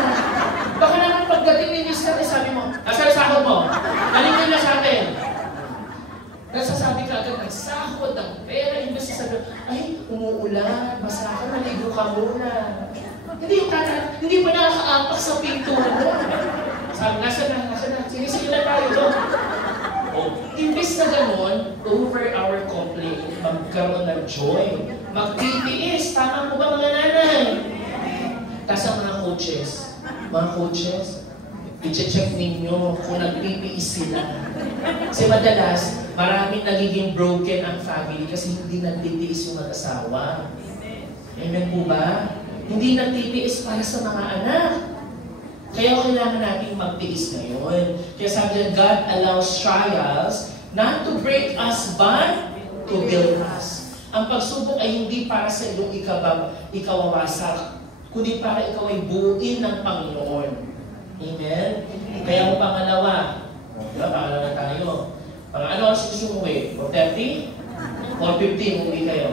Baka naman pagdating ni mister, sabi mo, nasa sahod mo, halingin na sa atin. Nasasabi ka agad, nagsahod ang pera, hindi sasabi, ay, umuulan, basta ka, naligo ka muna. Hindi pa nakakaapak sa pintura mo. Sabi, nasa na, sige na tayo doon. Imbes na gano'n, over our complaint, magkaroon ng joy. Magtitiis, tama po ba mga nanay? Tapos ang mga coaches, i-check ninyo kung nagtitiis sila. Kasi madalas, maraming nagiging broken ang family kasi hindi nagtitiis yung mag-asawa. Amen po ba? Hindi nagtitiis para sa mga anak. Kaya kailangan natin magtiis ngayon. Kaya sabi niya, God allows trials not to break us but to build us. Ang pagsubok ay hindi para sa iyong ikawawasak, kundi para ikaw ay buuin ng Panginoon. Amen? Kaya ang pangalawa, diba, pangalawa tayo. Ano ang susunod? 30? Or 15, umuwi kayo.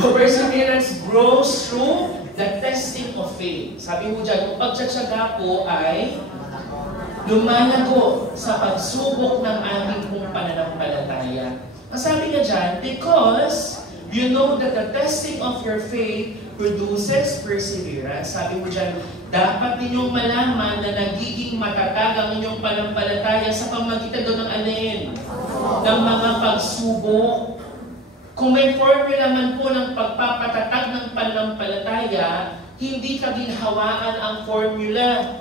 Perseverance grows through the testing of faith. Sabi mo dyan, yung pagtsatsaga po ay lumalago sa pagsubok ng ating pong pananampalataya. Ang sabi niya dyan, because you know that the testing of your faith produces perseverance. Sabi mo dyan, dapat ninyong malaman na nagiging matatag ang inyong pananampalataya sa pamamagitan doon ng alin? Ng mga pagsubok. Kung may formula man po ng pagpapatatag ng pananampalataya, hindi ka ginhawaan ang formula.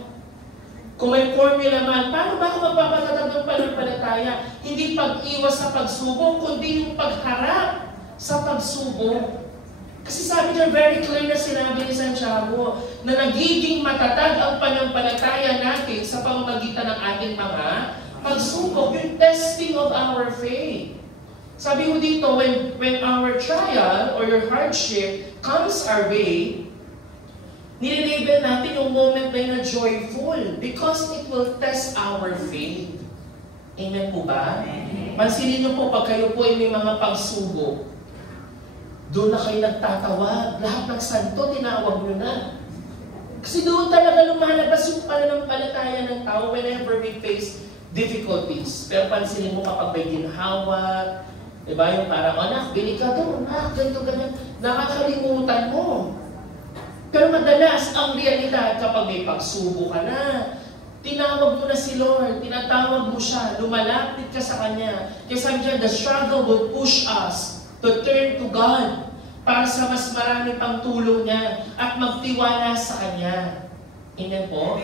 Kung may formula man, paano ba ako magpapatatag ng pananampalataya? Hindi pag-iwas sa pagsubok, kundi yung pagharap sa pagsubok. Kasi sabi niya, very clear na sinabi ni Santiago, na nagiging matatag ang pananampalataya natin sa pamamagitan ng ating mga pagsubok, yung testing of our faith. Sabi ko dito, when our trial or your hardship comes our way, nililabel natin yung moment na yun na joyful because it will test our faith. Amen po ba? Pansinin niyo po, pag kayo po ay may mga pagsubok, doon na kayo nagtatawag. Lahat ng santo, tinawag nyo na. Kasi doon talaga lumalabas yung pananampalataya ng tao whenever we face difficulties. Pero pansinin mo kapag may ginhawa, diba? Yung parang, anak, bili ka doon, anak, ganito, ganyan. Nakakalimutan mo. Pero madalas, ang realidad kapag may pagsubo ka na, tinawag mo na si Lord, tinatawag mo siya, lumalapit ka sa Kanya. Kaya sabi dyan, the struggle will push us to turn to God para sa mas marami pang tulong niya at magtiwala sa Kanya. Amen po?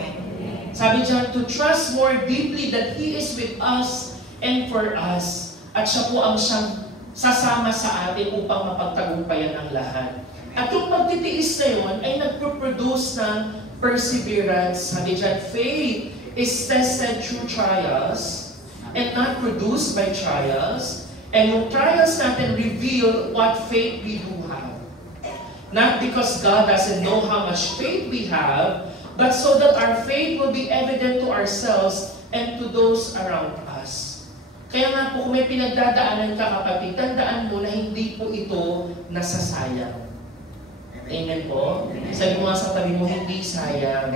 Sabi dyan, to trust more deeply that He is with us and for us. At siya po ang siyang sasama sa atin upang mapagtagumpayan ang lahat. At yung pagtitiis na yun ay nagproproduce ng perseverance. Sabi dyan, faith is tested through trials and not produced by trials. And yung trials natin reveal what faith we do have. Not because God doesn't know how much faith we have, but so that our faith will be evident to ourselves and to those around us. Kaya nga po, kung may pinagdadaanan ka kapatid, tandaan mo na hindi po ito nasasayang. Amen po? Sabi mo nga sa tabi mo, hindi sayang.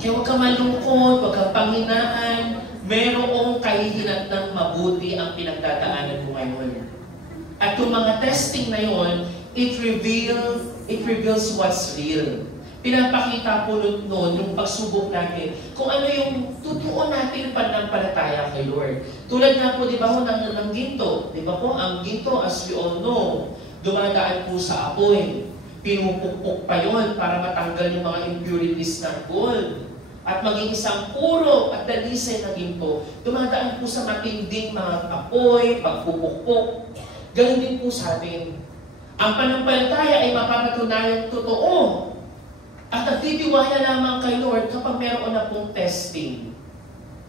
Kaya huwag ka malungkot, huwag kang panghinaan, merong kahihinat ng mabuti ang pinagdadaanan mo ngayon. At yung mga testing na yon, it reveals what's real. Pinapakita po noon yung pagsubok natin kung ano yung totoo natin pananampalataya kay Lord. Tulad nga po, di ba, ng ginto. Di ba po, ang ginto, as we all know, dumadaan po sa apoy. Pinupukpok pa yon para matanggal yung mga impurities ng gold. At maging isang puro at dalisay na ginto, dumadaan po sa matinding mga apoy, pagpupukpok. Ganun din po sa atin. Ang pananampalataya ay mapapatunayang totoo. At nagtitiwala lamang kay Lord kapag meron na pong testing.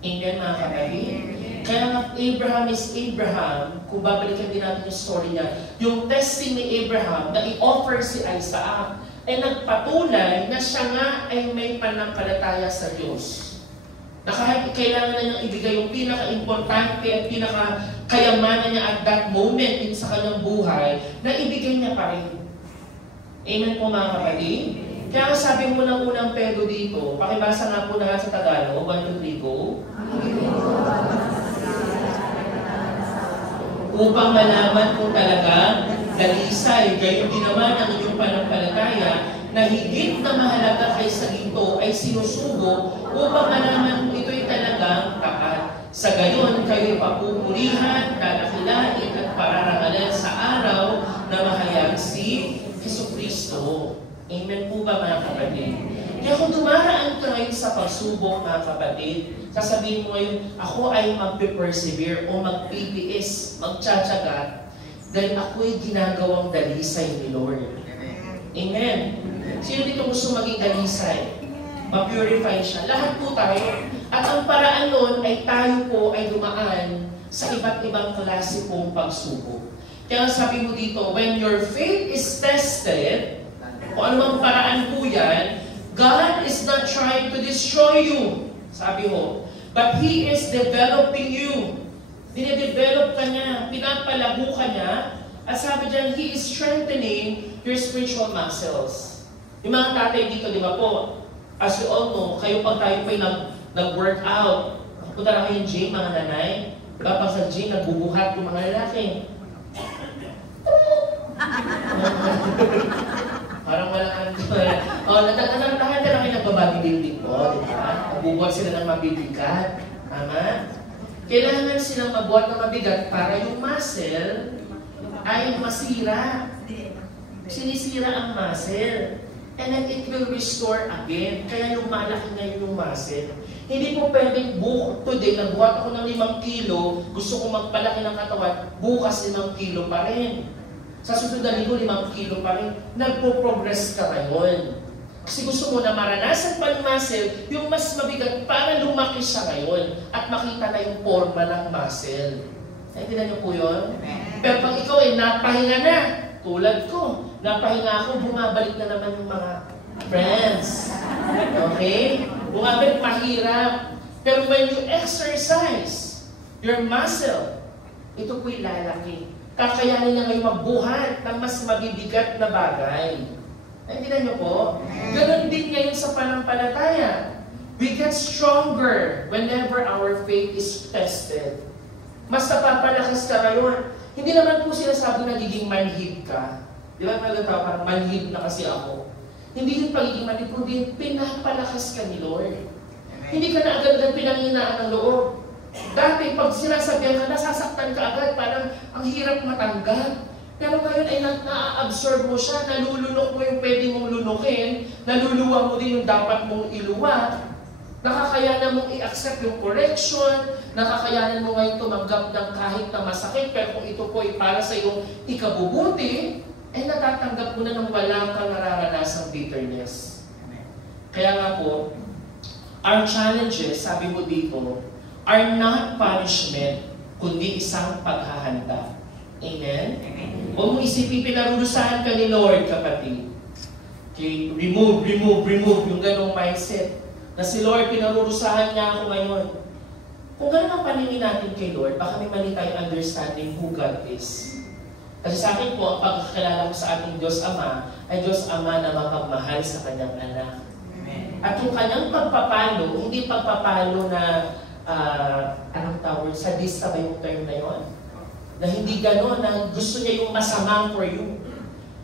Amen, mga kapatid? Kaya nga, Abraham is Abraham. Kung babalikan din natin yung story niya, yung testing ni Abraham na i-offer si Isaac ay nagpatunay na siya nga ay may pananampalataya sa Diyos. Na kahit kailangan na niyang ibigay yung pinaka-importante at pinaka-kayamanan niya at that moment din sa kanyang buhay, na ibigay niya pa rin. Amen po, mga kapatid? Kaya sabi mo ng unang Pedro dito, pakibasa nga po na sa Tagalog, 1, 2, 3, go. Upang malaman kung talaga dalisay, gayon din naman ang inyong pananampalataya na higit na mahalaga kaysa ginto ay sinusubo upang malaman kung ito'y talagang tapat. Sa gayon, kayo'y papupurihan, dadakilain at pararangalan sa araw na mahayag si Jesucristo. Amen po ba, mga kapatid? Kaya kung dumaraan ka ngayon sa pagsubok, mga kapatid, sasabihin mo ngayon, ako ay magpe-persevere o magpipis, magtsatsaga, dahil ako'y ginagawang dalisay ni Lord. Amen. Sino dito gusto maging dalisay? Ma-purify siya. Lahat po tayo. At ang paraan nun ay tayo po ay dumaan sa iba't ibang klase pong pagsubok. Kaya sabi mo dito, when your faith is tested, kung anumang paraan po yan, God is not trying to destroy you, sabi mo, but He is developing you Dinedevelop ka niya, pinapalago ka niya, at sabi dyan, He is strengthening your spiritual muscles. Yung mga tatay dito, di ba po, as we all know, kayo pag tayo pa'y nag-workout, punta na kayong gym, mga nanay, diba pag sa gym, nagbubuhat yung mga lalaki. Parang walang nagtatahan ka na kayo nagbabodybuilding po, di ba? Nagbubuhat sila ng mabibigat. Tama? Kailangan silang mabuhat ng mabigat para yung muscle ay masira. Sinisira ang muscle. And then it will restore again. Kaya lumalaki ngayon yung muscle. Hindi po pwedeng today, nagbuhat ako ng 5 kilo, gusto kong magpalaki ng katawan, bukas 5 kilo pa rin. Sa susunod na linggo, 5 kilo pa rin. Nagpo-progress ka ngayon. Kasi gusto mo na maranasan pa yung muscle, yung mas mabigat para lumaki siya ngayon at makita na yung forma ng muscle. Naintindihan niyo po yun? Pero pag ikaw ay napahinga na, tulad ko, napahinga ako, bumabalik na naman yung mga friends. Okay? Bumabalik, mahirap. Pero when you exercise your muscle, ito po'y lalaki. Kakayanin niya ngayon magbuhat ng mas mabibigat na bagay. Naintindihan niyo po? Ganon din ngayon sa panampalataya. We get stronger whenever our faith is tested. Mas napapalakas ka ngayon. Hindi naman po sinasabi nagiging manhid ka. Di ba nagtatawag parang manhid na kasi ako. Hindi yung pagiging manhid, kundi pinapalakas ka ni Lord. Hindi ka na agad-agad pinanghinaan ng loob. Dati, pag sinasabihan ka, nasasaktan ka agad, parang ang hirap matanggap. Pero ngayon ay na-absorb mo siya, nalulunok mo yung pwede mong lunukin, naluluwa mo din yung dapat mong iluwa, nakakayanan mong i-accept yung correction, nakakayanan mo ngayon tumanggap ng kahit na masakit, pero kung ito po ay para sa iyong ikabubuti, ay natatanggap mo na ng wala kang nararanasang bitterness. Kaya nga po, our challenges, sabi mo dito, are not punishment, kundi isang paghahanda. Amen? Huwag mo isipin, pinarurusahan ka ni Lord, kapatid. Okay? Remove yung ganong mindset. Na si Lord, pinarurusahan niya ako ngayon. Kung ganun ang paningin natin kay Lord, baka may mali tayong understanding who God is. Kasi sa akin po, ang pagkakilala ko sa ating Diyos Ama, ay Diyos Ama na mapagmahal sa kanyang anak. At yung kanyang pagpapalo, hindi pagpapalo na, anong tawag, sadista ba yung term na yun? Na hindi gano'n, na gusto niya yung masama for you.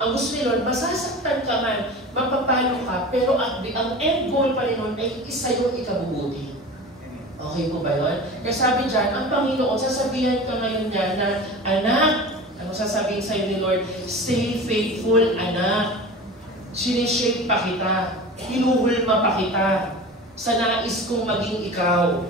Ang gusto ni Lord, masasaktan ka man, mapapalo ka, pero ang end goal pa rin nun ay isa yung ikabubuti. Okay po ba yun? Kaya sabi dyan, ang Panginoon, sasabihan ka ngayon niya na, anak, ano sasabihin sa'yo ni Lord? Stay faithful, anak. Sinishape pa kita. Hinuhulma pa kita. Sa nais kong maging ikaw.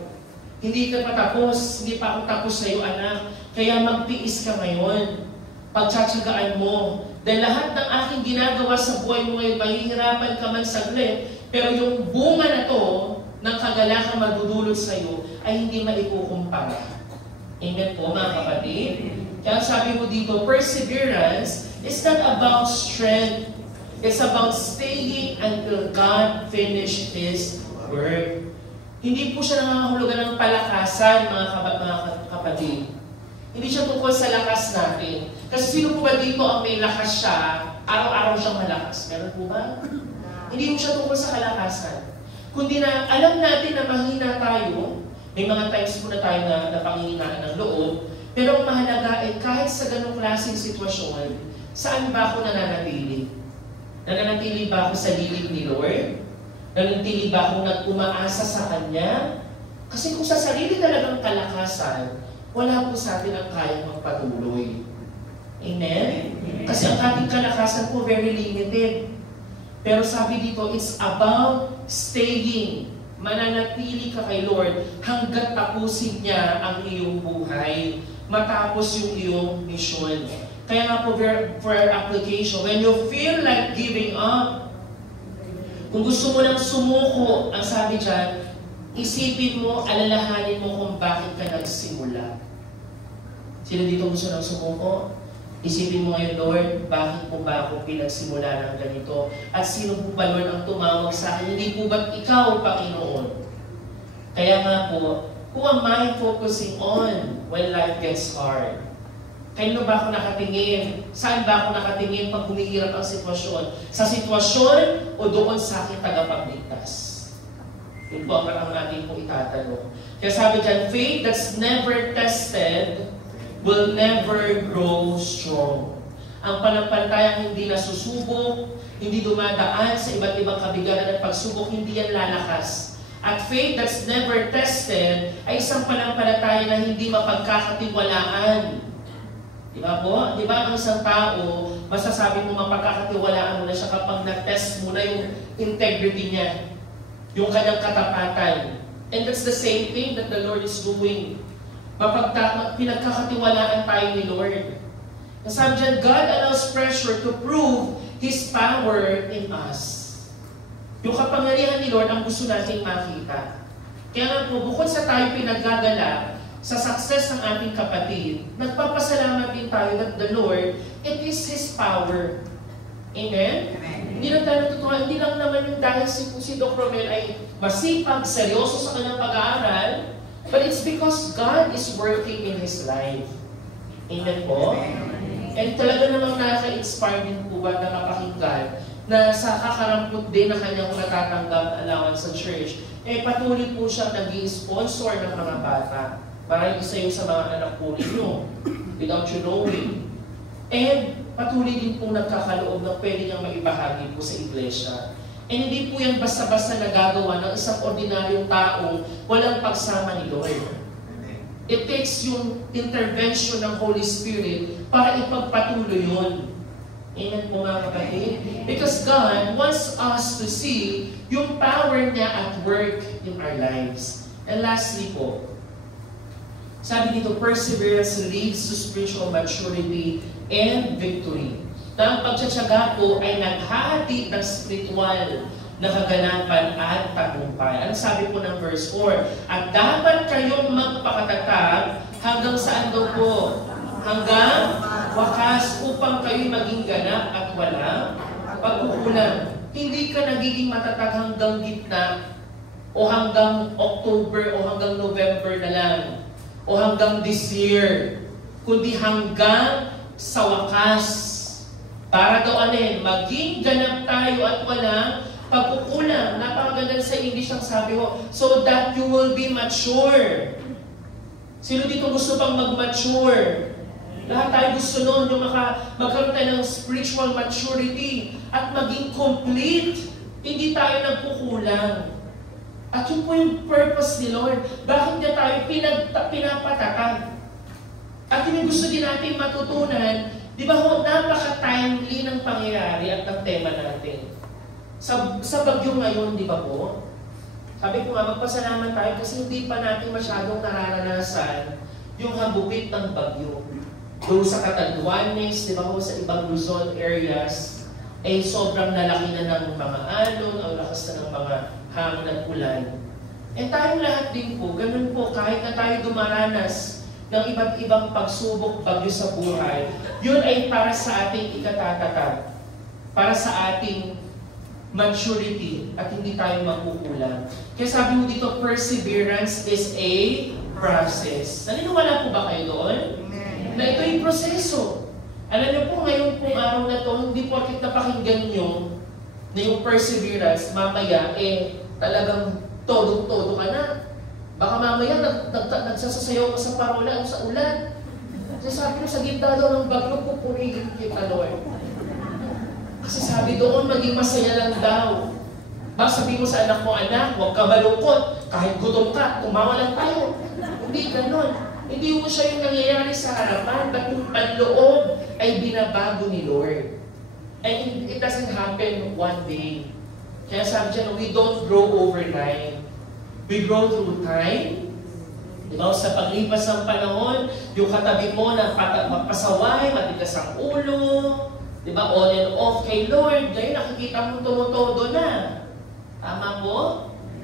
Hindi ka pa tapos, hindi pa ako tapos sa'yo, anak. Kaya magtiis ka ngayon. Pagtsatsagaan mo. Dahil lahat ng aking ginagawa sa buhay mo ngayon, mahihirapan ka man saglit. Pero yung bunga na to, ng kagalakang madudulot sa'yo, ay hindi maikukumpara. Amen po, mga kapatid? Kaya sabi mo dito, perseverance is not about strength. It's about staying until God finished His work. Hindi po siya nangangahulugan ng palakasan, mga kapatid. Hindi siya tungkol sa lakas natin. Kasi sino po ba dito ang may lakas siya, araw-araw siyang malakas? Meron po ba? Hindi po siya tungkol sa kalakasan. Kundi na alam natin na mahina tayo, may mga times po na tayo na napanghihinaan ng loob, pero ang mahalaga ay kahit sa ganong klaseng sitwasyon, saan ba ako nananatili? Nananatili ba ako sa lilig ni Lord? Nananatili ba ako nag-umaasa sa Kanya? Kasi kung sa sarili talagang kalakasan, wala po sa atin ang kayang magpatuloy. Amen? Kasi ang ating kalakasan po very limited. Pero sabi dito, it's about staying. Mananatili ka kay Lord hanggat tapusin niya ang iyong buhay. Matapos yung iyong mission. Kaya nga po for our application, when you feel like giving up, kung gusto mo lang sumuko, ang sabi dyan, isipin mo, alalahanin mo kung bakit ka nagsimula. Sino dito gusto nang sumuko? Isipin mo ngayon, Lord, bakit po ba ako pinagsimula ng ganito? At sino po ba, Lord, ang tumawag sa akin? Hindi po ba't ikaw, Panginoon? Kaya nga po, who am I focusing on? when life gets hard? Kailan ba ako nakatingin? Saan ba ako nakatingin pag humihirap ang sitwasyon? Sa sitwasyon o doon sa aking tagapagligtas? Yun po ang natin po itatanong. Kaya sabi dyan, faith that's never tested will never grow strong. Ang panampalatayang hindi nasusubok, hindi dumadaan sa iba't ibang kabiguan at pagsubok, hindi yan lalakas. At faith that's never tested ay isang panampalataya na hindi mapagkakatiwalaan. Diba po? Diba ang isang tao, masasabi mo mapagkakatiwalaan mo na siya kapag na-test mo na yung integrity niya, yung kanyang katapatan. And that's the same thing that the Lord is doing. Pinagkakatiwalaan tayo ni Lord. Sabi dyan, God allows pressure to prove His power in us. Yung kapangyarihan ni Lord ang gusto nating makita. Kaya nga po, bukod sa tayo pinagagala sa success ng ating kapatid, nagpapasalamat din tayo that the Lord, it is His power. Amen? Amen. Hindi lang tayo natutuwa, hindi lang naman yung dahil si Doc Romel ay masipag, seryoso sa kanyang pag-aaral, but it's because God is working in his life. Amen po? And talaga namang nakaka-inspire din po ba na mapakinggan na sa kakarampot din na kanyang natatanggap na allowance sa church, eh patuloy po siya nag-i-sponsor ng mga bata. Parang isa yung sa mga anak po ninyo, without you knowing. And patuloy din po nagkakaloob na pwede niyang maibahagi po sa iglesia. And hindi po yan basta-basta nagagawa ng isang ordinaryong taong walang pagsama ni Lord. It takes yung intervention ng Holy Spirit para ipagpatuloy yun. Amen po mga kapatid? Because God wants us to see yung power niya at work in our lives. And lastly po, sabi dito, perseverance leads to spiritual maturity and victory. Na ang pagtsatsaga po ay naghahatid ng spiritual na kaganapan at tagumpay. Ano sabi po ng verse 4? At dapat kayong magpakatatag hanggang saan daw po? Hanggang wakas upang kayo maging ganap at walang pagkukulang. Hindi ka nagiging matatag hanggang gitna o hanggang October o hanggang November na lang o hanggang this year, kundi hanggang sa wakas. Para daw maging ganap tayo at walang pagkukulang. Napakaganda sa English ang sabi ko, so that you will be mature. Sino dito gusto pang mag-mature? Lahat tayo gusto noon, yung magkaroon tayo ng spiritual maturity at maging complete. Hindi tayo nagkukulang. At yun po yung purpose ni Lord. Bakit niya tayo pinapatatag? At yun yung gusto din natin matutunan. Di ba ho, napaka-timely ng pangyayari at ng tema natin. Sa bagyo ngayon, di ba po? Sabi ko nga, magpasalamat tayo kasi hindi pa natin masyadong nararanasan yung hagupit ng bagyo. Doon sa Catanduanes, di ba po, sa ibang Luzon areas, ay sobrang nalaki na ng mga alon, ang lakas na ng mga hangin at ulan. Eh tayong lahat din po, ganun po, kahit na tayo dumaranas ng iba't ibang pagsubok, bagyo sa buhay, yun ay para sa ating ikatatatag, para sa ating maturity, at hindi tayo magkukulang. Kaya sabi mo dito, perseverance is a process. Naniniwala po ba kayo doon? Na ito yung proseso. Alam niyo po, ngayon pong araw na to, hindi po akit napakinggan nyo na yung perseverance, mamaya, talagang todo-todo ka na. Baka mamaya, nagsasasayaw ka sa parola o sa ulan. Kasi sabi ko, sa gitna daw ng bagyo, pupurihin kita, Lord. Kasi sabi doon, maging masaya lang daw. Baka sabi mo sa anak mo, anak, huwag ka malungkot. Kahit gutom ka, tumawa lang tayo. Hindi ganon. Hindi mo siya yung nangyayari sa harapan, but yung panloob ay binabago ni Lord. And it doesn't happen one day. Kaya sabi dyan, we don't grow overnight. We grow through time. Diba? Sa paglipas ng panahon, yung katabi mo na magpasaway, matigas ang ulo, diba? On and off kay Lord, ngayon nakikita mo tumutodo na. Tama po?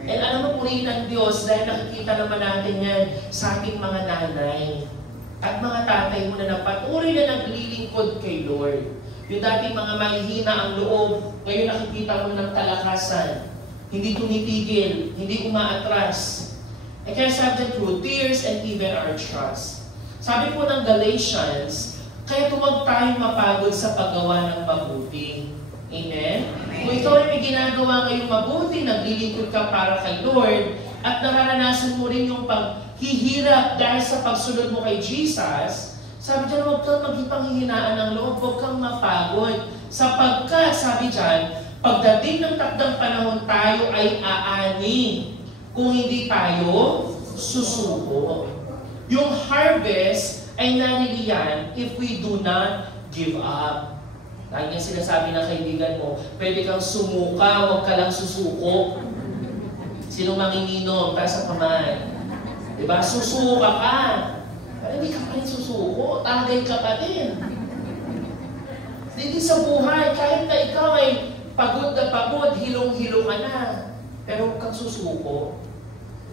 And alam mo, purihin ang Diyos dahil nakikita naman natin yan sa ating mga nanay at mga tatay mo na patuloy na naglilingkod kay Lord. Yung dating mga mahihina ang loob, ngayon nakikita mo ng kalakasan. Hindi tumitigil, hindi umaatras. And kaya sabi through tears and even our trust. Sabi po ng Galatians, kaya huwag tayong mapagod sa paggawa ng mabuti. Amen? Kung ikaw ay may ginagawa ngayong mabuti, naglilingkod ka para kay Lord, at nararanasan mo rin yung paghihirap dahil sa pagsunod mo kay Jesus, sabi dyan, huwag kang magpanghihinaan ng loob, huwag kang mapagod. Sapagkat, sabi dyan, pagdating ng takdang panahon tayo ay aani kung hindi tayo susuko. Yung harvest ay naririyan if we do not give up. Lagi nga sinasabi ng kaibigan mo, pwede kang sumuka, huwag ka lang susuko. Sino manginginom? Taas ang kamay. Diba? Susuka ka. Pero hindi ka pa rin susuko. Tagay ka pa din. Hindi sa buhay, kahit na ikaw ay pagod na pagod, hilong-hilo ka na. Pero huwag kang susuko.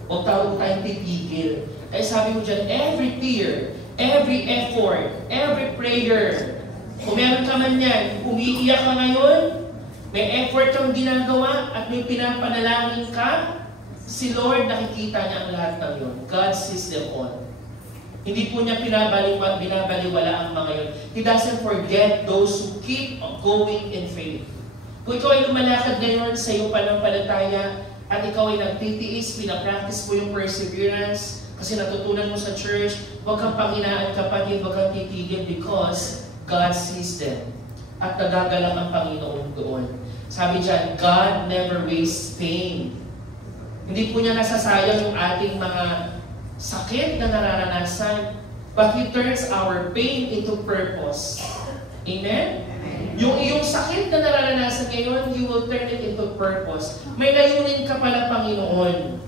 Huwag tayong titigil. Kaya sabi mo dyan, every tear, every effort, every prayer, kung meron ka man yan, umiiyak ka ngayon, may effort kang ginagawa, at may pinapanalangin ka, si Lord nakikita niya ang lahat ng yun. God sees them all. Hindi po niya binabaliwala ang mga yun. He doesn't forget those who keep going in faith. Kung ikaw ay lumalakad ngayon sa iyong panampalataya, at ikaw ay nagtitiis, pinapractice mo yung perseverance, kasi natutunan mo sa church, huwag kang panghinaan kapatid, huwag kang titigil because God sees them. At nagagalak ang Panginoon doon. Sabi dyan, God never wastes pain. Hindi po niya nasasayang yung ating mga sakit na nararanasan, but He turns our pain into purpose. Amen? Yung iyong sakit na nararanasan ngayon, He will turn it into purpose. May layunin ka pala, Panginoon.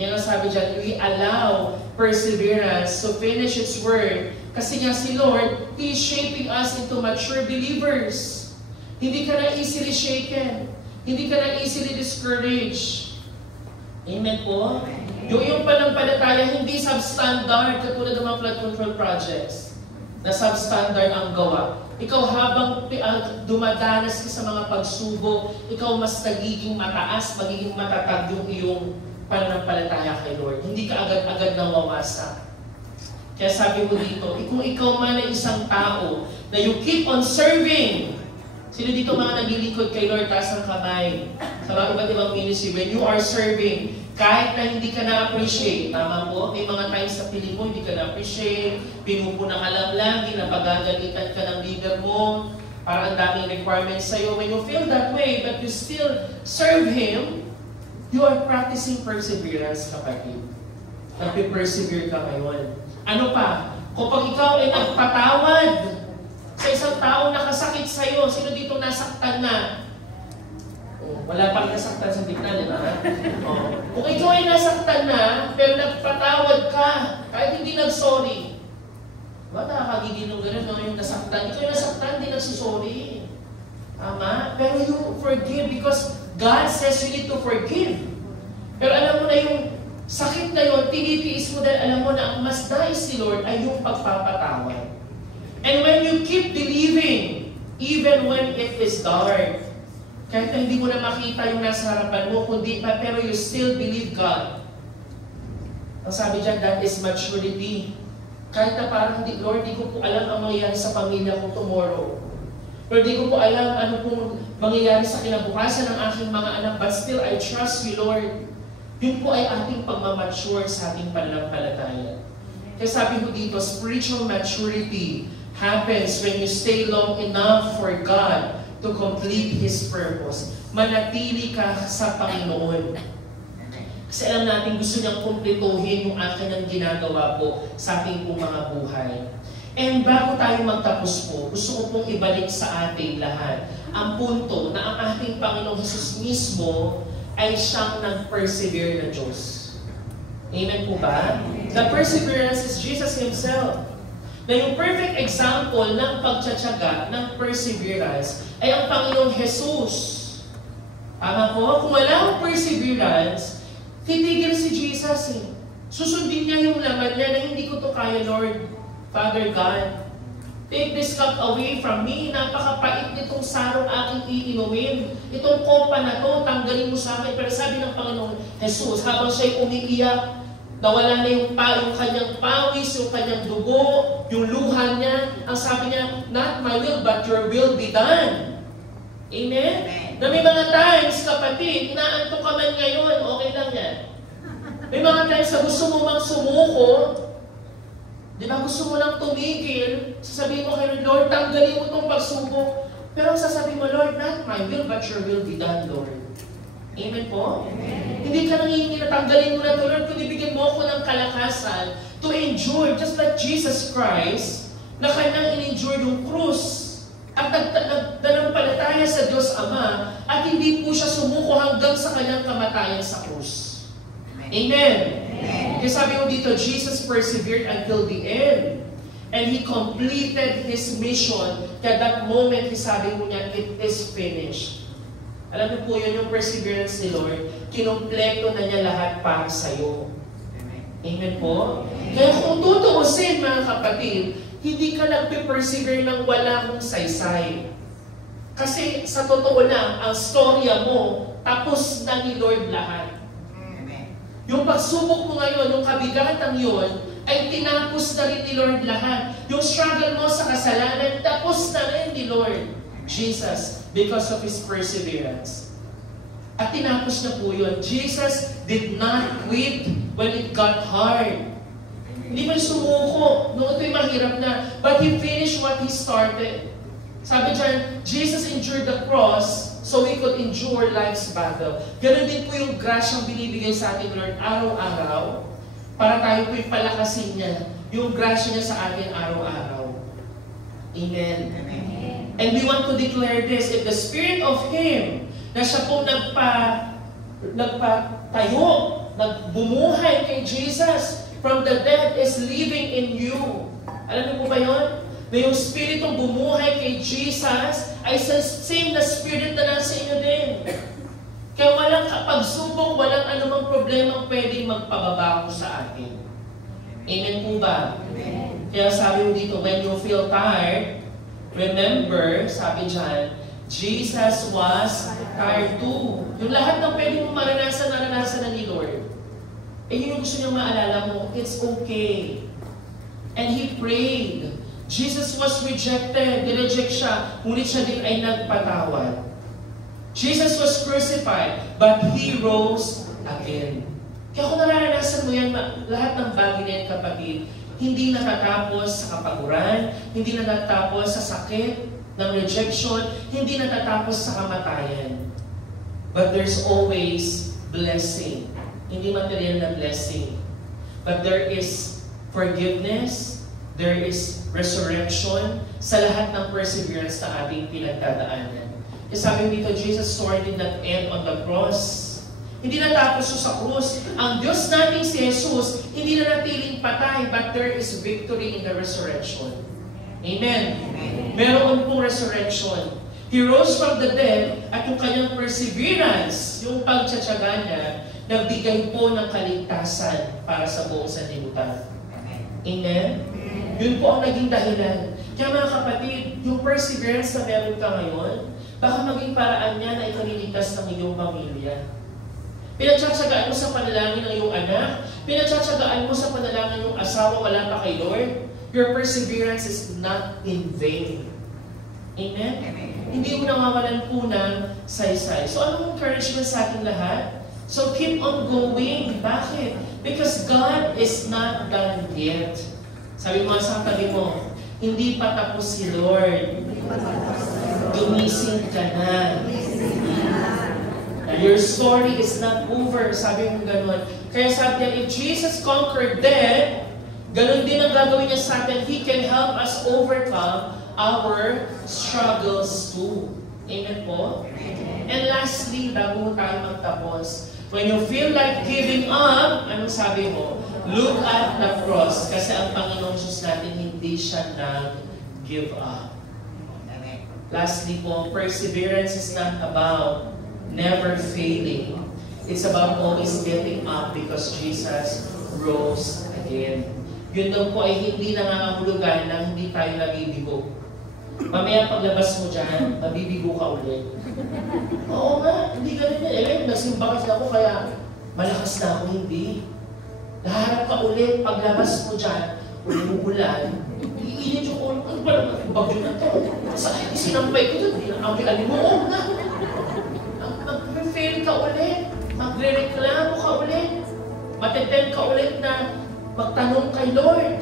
Yan ang sabi dyan, we allow perseverance to finish its work. Kasi nga si Lord, He is shaping us into mature believers. Hindi ka na easily shaken. Hindi ka na easily discouraged. Amen po? Yung iyong panampalataya, hindi substandard katulad ng mga flood control projects na substandard ang gawa. Ikaw habang dumadanas ka sa mga pagsubok, ikaw mas nagiging mataas, magiging matatag yung iyong pananampalataya kay Lord. Hindi ka agad-agad nawawasak. Kaya sabi mo dito, kung ikaw man ay isang tao na you keep on serving. Sino dito mga naglilingkod kay Lord, taas ang kamay? Sa mga iba't ibang ministry, when you are serving, kahit na hindi ka na-appreciate, tama po, may mga times sa piling mo, hindi ka na-appreciate, pinupuna ka lang lagi, napagagalitan ka ng leader mo, parang ang daming requirements sa'yo. When you feel that way, but you still serve Him, you are practicing perseverance, kapatid. Nagpe-persevere ka ngayon. Ano pa? Kapag ikaw ay nagpatawad sa isang tao nakasakit sa'yo, sino dito nasaktan na? Wala pang nasaktan sa gitna, di ba? Kung ikaw ay nasaktan na, pero nagpatawad ka, kahit hindi nag-sorry. Diba nakakagigil ng gano'n yung nasaktan? Ikaw yung nasaktan, hindi nagsusorry. Tama? Pero you forgive because God says you need to forgive. Pero alam mo na yung sakit na yun, tinitiis mo dahil alam mo na ang mas nais ni Lord ay yung pagpapatawad. And when you keep believing, even when it is dark, kahit na hindi mo na makita yung nasa harapan mo, kundi pa, pero you still believe God. Ang sabi dyan, that is maturity. Kahit na parang, Lord, di ko po alam ang mangyayari sa pamilya ko tomorrow. Lord, di ko po alam ano pong mangyayari sa kinabukasan ng aking mga anak, but still, I trust you, Lord. Yun po ay ating pagmamature sa ating pananampalataya. Kaya sabi ko dito, spiritual maturity happens when you stay long enough for God to complete His purpose. Manatili ka sa Panginoon. Kasi alam natin gusto niyang kumplituhin yung kanyang ginagawa po sa ating pong mga buhay. And bago tayo magtapos po, gusto ko pong ibalik sa ating lahat ang punto na ang ating Panginoong Hesus mismo ay siyang nag-persevere na Diyos. Amen po ba? The perseverance is Jesus Himself. Na yung perfect example ng pagtsatsaga, ng perseverance, ay ang Panginoong Jesus. Tama po? Kung wala ang perseverance, titigil si Jesus eh. Susundin niya yung laman niya na hindi ko to kaya, Lord, Father God. Take this cup away from me. Napakapait nitong sarong aking iinumin. Itong kopa na to, tanggalin mo sa akin. Pero sabi ng Panginoong Jesus, habang siya'y umiiyak, Nawala na yung kanyang pawis, yung kanyang dugo, yung luha niya. Ang sabi niya, not my will, but your will be done. Amen? Na may mga times, kapatid, inaantok ka man ngayon, okay lang yan. May mga times na gusto mo mang sumuko, di ba gusto mo lang tumigil, sasabihin mo kay Lord, tanggalin mo itong pagsubok. Pero sasabihin mo, Lord, not my will, but your will be done, Lord. Amen po? Amen. Hindi ka nangihingi na tanggalin mo na ito, Lord, kundi bigyan mo ako ng kalakasan to endure, just like Jesus Christ, na kanyang in-endure yung krus. At nagdalampalataya sa Diyos Ama, at hindi po siya sumuko hanggang sa kanyang kamatayan sa krus. Amen. Amen. Kaya sabi mo dito, Jesus persevered until the end. And He completed His mission. Kaya that moment, sabi mo niya, it is finished. Alam niyo po yun, yung perseverance ni Lord, kinumpleto na niya lahat para sa'yo. Amen po? Kaya kung tutuusin, mga kapatid, hindi ka nagpe-persevere ng wala mong saysay. Kasi sa totoo lang, ang storya mo, tapos na ni Lord lahat. Yung pagsubok mo ngayon, yung kabigatan yun, ay tinapos na rin ni Lord lahat. Yung struggle mo sa kasalanan, tapos na rin ni Lord Jesus because of His perseverance. At tinapos na po yun. Jesus did not quit when it got hard. Hindi man sumuko. Noon ito'y mahirap na. But He finished what He started. Sabi dyan, Jesus endured the cross so we could endure life's battle. Ganon din po yung grasyang binibigay sa atin, Lord, araw-araw, para tayo po'y palakasin niya, yung grasya niya sa atin araw-araw. Amen. Amen. And we want to declare this, if the Spirit of Him, na siya pong nagpatayo, nagbumuhay kay Jesus from the dead is living in you. Alam niyo po ba yun? Na yung Spiritong bumuhay kay Jesus ay sa same na Spirit na nasa inyo din. Kaya walang pagsubok, walang anumang problema pwedeng magpababa sa atin. Amen po ba? Amen. Kaya sabi mo dito, when you feel tired, remember, sabi dyan, Jesus was tired too. Yung lahat ng pwedeng mong naranasan na ni Lord. Eh yun yung gusto niyang maalala mo, it's okay. And He prayed. Jesus was rejected, nireject siya, ngunit siya din ay nagpatawad. Jesus was crucified, but He rose again. Kaya kung naranasan mo yan, lahat ng bagay na yan, kapatid, hindi natatapos sa kapaguran, hindi natatapos sa sakit ng rejection, hindi natatapos sa kamatayan. But there's always blessing. Hindi material na blessing. But there is forgiveness, there is resurrection sa lahat ng perseverance na ating pinagdadaanan. Kasi sabi dito, Jesus' story did not end on the cross. Hindi natapos sa krus. Ang Diyos nating si Jesus, hindi na natiling patay, but there is victory in the resurrection. Amen. Amen. Meron pong resurrection. He rose from the dead at yung kanyang perseverance, yung pagtsatsaga niya, nagbigay po ng kaligtasan para sa buong sanlibutan. Amen? Yun po ang naging dahilan. Kaya mga kapatid, yung perseverance na meron ka ngayon, baka maging paraan niya na ikaliligtas ng iyong pamilya. Pinagtsatsagaan mo sa panalangin ng iyong anak, pinagtsatsagaan mo sa panalangin ng iyong asawa, wala pa kay Lord, your perseverance is not in vain. Amen? Amen. Hindi mo nawawalan po ng saysay. So anong encouragement sa ating lahat? So keep on going. Bakit? Because God is not done yet. Sabi mo sa tabi mo, hindi pa tapos si Lord. Gumising ka na. Your story is not over. Sabi mo gano'n. Kaya sabi niya, if Jesus conquered death, gano'n din ang gagawin niya sa atin. He can help us overcome our struggles too. Amen po? And lastly, bago tayo magtapos, when you feel like giving up, anong sabi mo? Look at the cross. Kasi ang Panginoon Diyos natin, hindi siya nag-give up. Lastly po, perseverance is not about never failing. It's about always getting up because Jesus rose again. Yun daw po ay hindi nangangahulugan na hindi tayo nabibigo. Mamaya paglabas mo dyan, mabibigo ka ulit. Oo nga, hindi ganun yan. Nagsimba kasi ako kaya malakas na ako, hindi. Laharap ka ulit, paglabas mo dyan, umuulan, iinit yung ulo, ano ba naman yung bagyo na to? Saan sinampay ko doon? Hindi mo, na. Mag-fail ka ulit, magre-reklamo ka ulit, mateten ka ulit na magtanong kay Lord.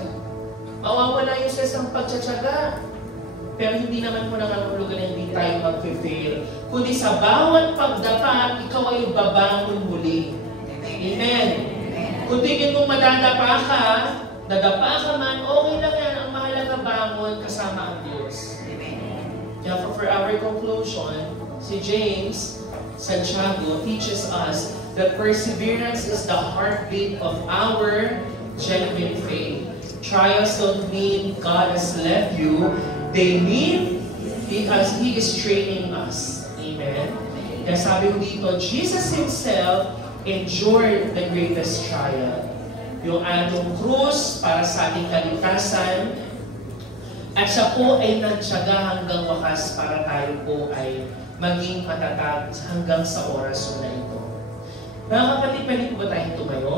Mawawala yung sesang pagtsatsaga. Pero hindi naman mo nangangulugan na hindi tayo mag-fail. Kundi sa bawat pagdapa, ikaw ay babangon muli. Amen. Kung tingin mong madadapa ka, nadapa ka man, okay lang yan. Ang mahalaga bangon kasama ang Diyos. Kaya for our conclusion, si James Santiago teaches us that perseverance is the heartbeat of our genuine faith. Trials don't mean God has left you. They mean He is training us. Amen? Kaya sabi ko dito, Jesus Himself endured the greatest trial. Yung ating krus para sa ating kaligtasan, at siya po ay nagtiyaga hanggang wakas para tayo po ay maging matatag hanggang sa oras na ito. Mga kapatid, pwede po ba tayong tumayo?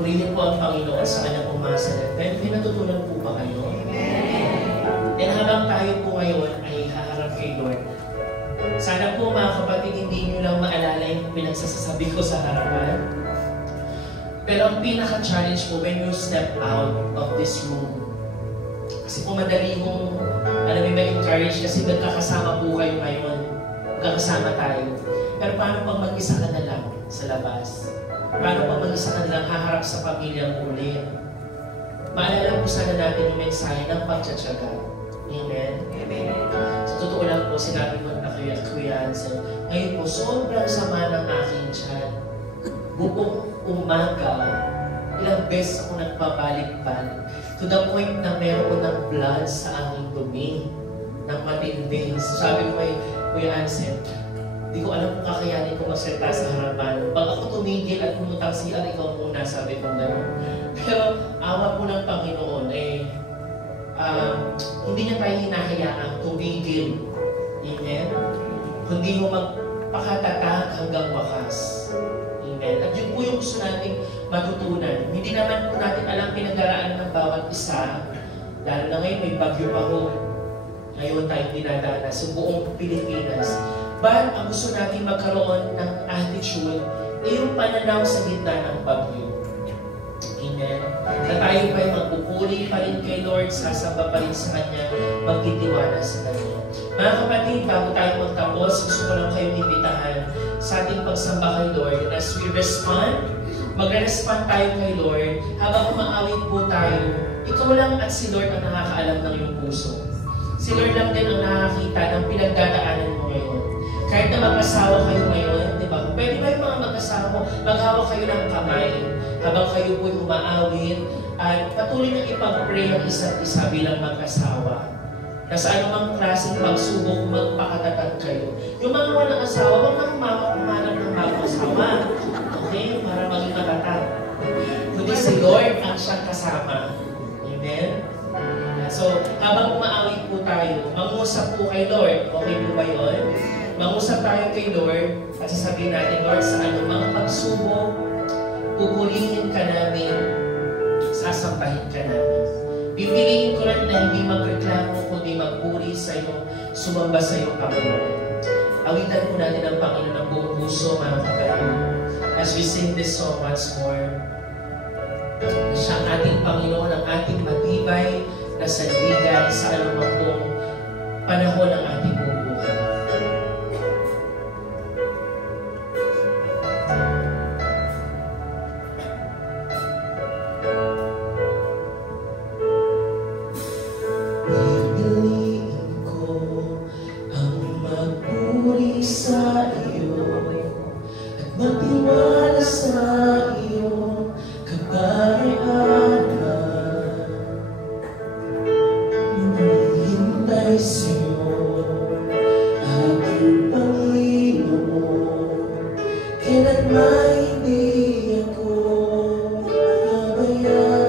Purihin po ang Panginoon sa kanyang pumasalat. May natutunan po ba kayo? Amen. And habang tayo po ngayon ay haharap kay Lord, sana po mga kapatid, hindi nyo lang maalala yung pinagsasabi ko sa harapan. Pero ang pinaka-challenge po when you step out of this room. Kasi po madali yung, alam mo, ma-encourage kasi nagkakasama po kayo ngayon. Magkakasama tayo. Pero paano pag mag-isa ka na lang sa labas? Paano pag mag-isa ka na lang haharap sa pamilya mo ulit? Maalala po sana natin yung mensahe ng pagtsatsaga. Amen? Amen. Sa totoo lang po, sinabi ko na Kuya Ansel, ngayon po, sobrang sama ng aking tiyan. Buong umaga, ilang beses ako nagpabalik-balik. To the point na meron ng blood sa aking dumi. Ng matinding. Sabi ko kay Kuya Ansel, di ko alam kung kakayanin ko magsalita sa harapan. Pag ako tumigil at pumutang siya, ikaw muna, sabi ko gano'n. Pero awa po ng Panginoon, hindi niya tayo hinahayaang tumigil. Amen? Kundi mo magpakatatag hanggang wakas. Amen? At yun po yung gusto natin matutunan. Hindi naman po natin alam pinag-araan ng bawat isa. Lalo na ngayon, may bagyo pa ho. Ngayon tayong dinadanas sa buong Pilipinas. But ang gusto natin magkaroon ng attitude ay yung pananaw sa gitna ng bagyo. Amen? Na tayo pa ay magpupuri pa rin kay Lord, sasamba pa rin sa Kanya, magtitiwala sa Kanya. Mga kapatid, bago tayo magtapos, gusto ko lang kayong imbitahan sa ating pagsamba kay Lord. And as we respond, magre-respond tayo kay Lord. Habang umaawit po tayo, ikaw lang at si Lord ang nakakaalam ng iyong puso. Si Lord lang din ang nakakita ng pinagdadaanan mo ngayon. Kahit na mag-asawa kayo ngayon, di ba? Pwede ba yung mga mag-asawa, maghawak kayo ng kamay habang kayo po'y umaawit at patuloy na ipag-pray ang isa't isa bilang mag-asawa. Na sa anumang klaseng pagsubok, magpakatatag kayo. Yung mga walang asawa, huwag na humanap ng bagong asawa. Okay? Para maging matatag. Kundi si Lord ang siyang kasama. Amen? So, habang umaawit po tayo, mangusap po kay Lord. Okay po ba yun? Mangusap tayo kay Lord at sasabihin natin, Lord, sa anumang pagsubok, pupurihin ka namin, sasambahin ka namin. Pipiliin ko lang na hindi magreklamo, kundi magpuri sa iyo, sumamba sa iyo, Panginoon. Awitan po natin ang Panginoon ng buong puso, mga kapatid. As we sing this song once more, siya ang ating Panginoon, ang ating matibay na sandigan sa anumang pong panahon ng ating bubuhay. Pipiliin ko ang magpuri sa iyo at magtiwala sa iyo kaparehan. Hintay sa'yo, aking Panginoon, kailanman hindi ako nabayaan.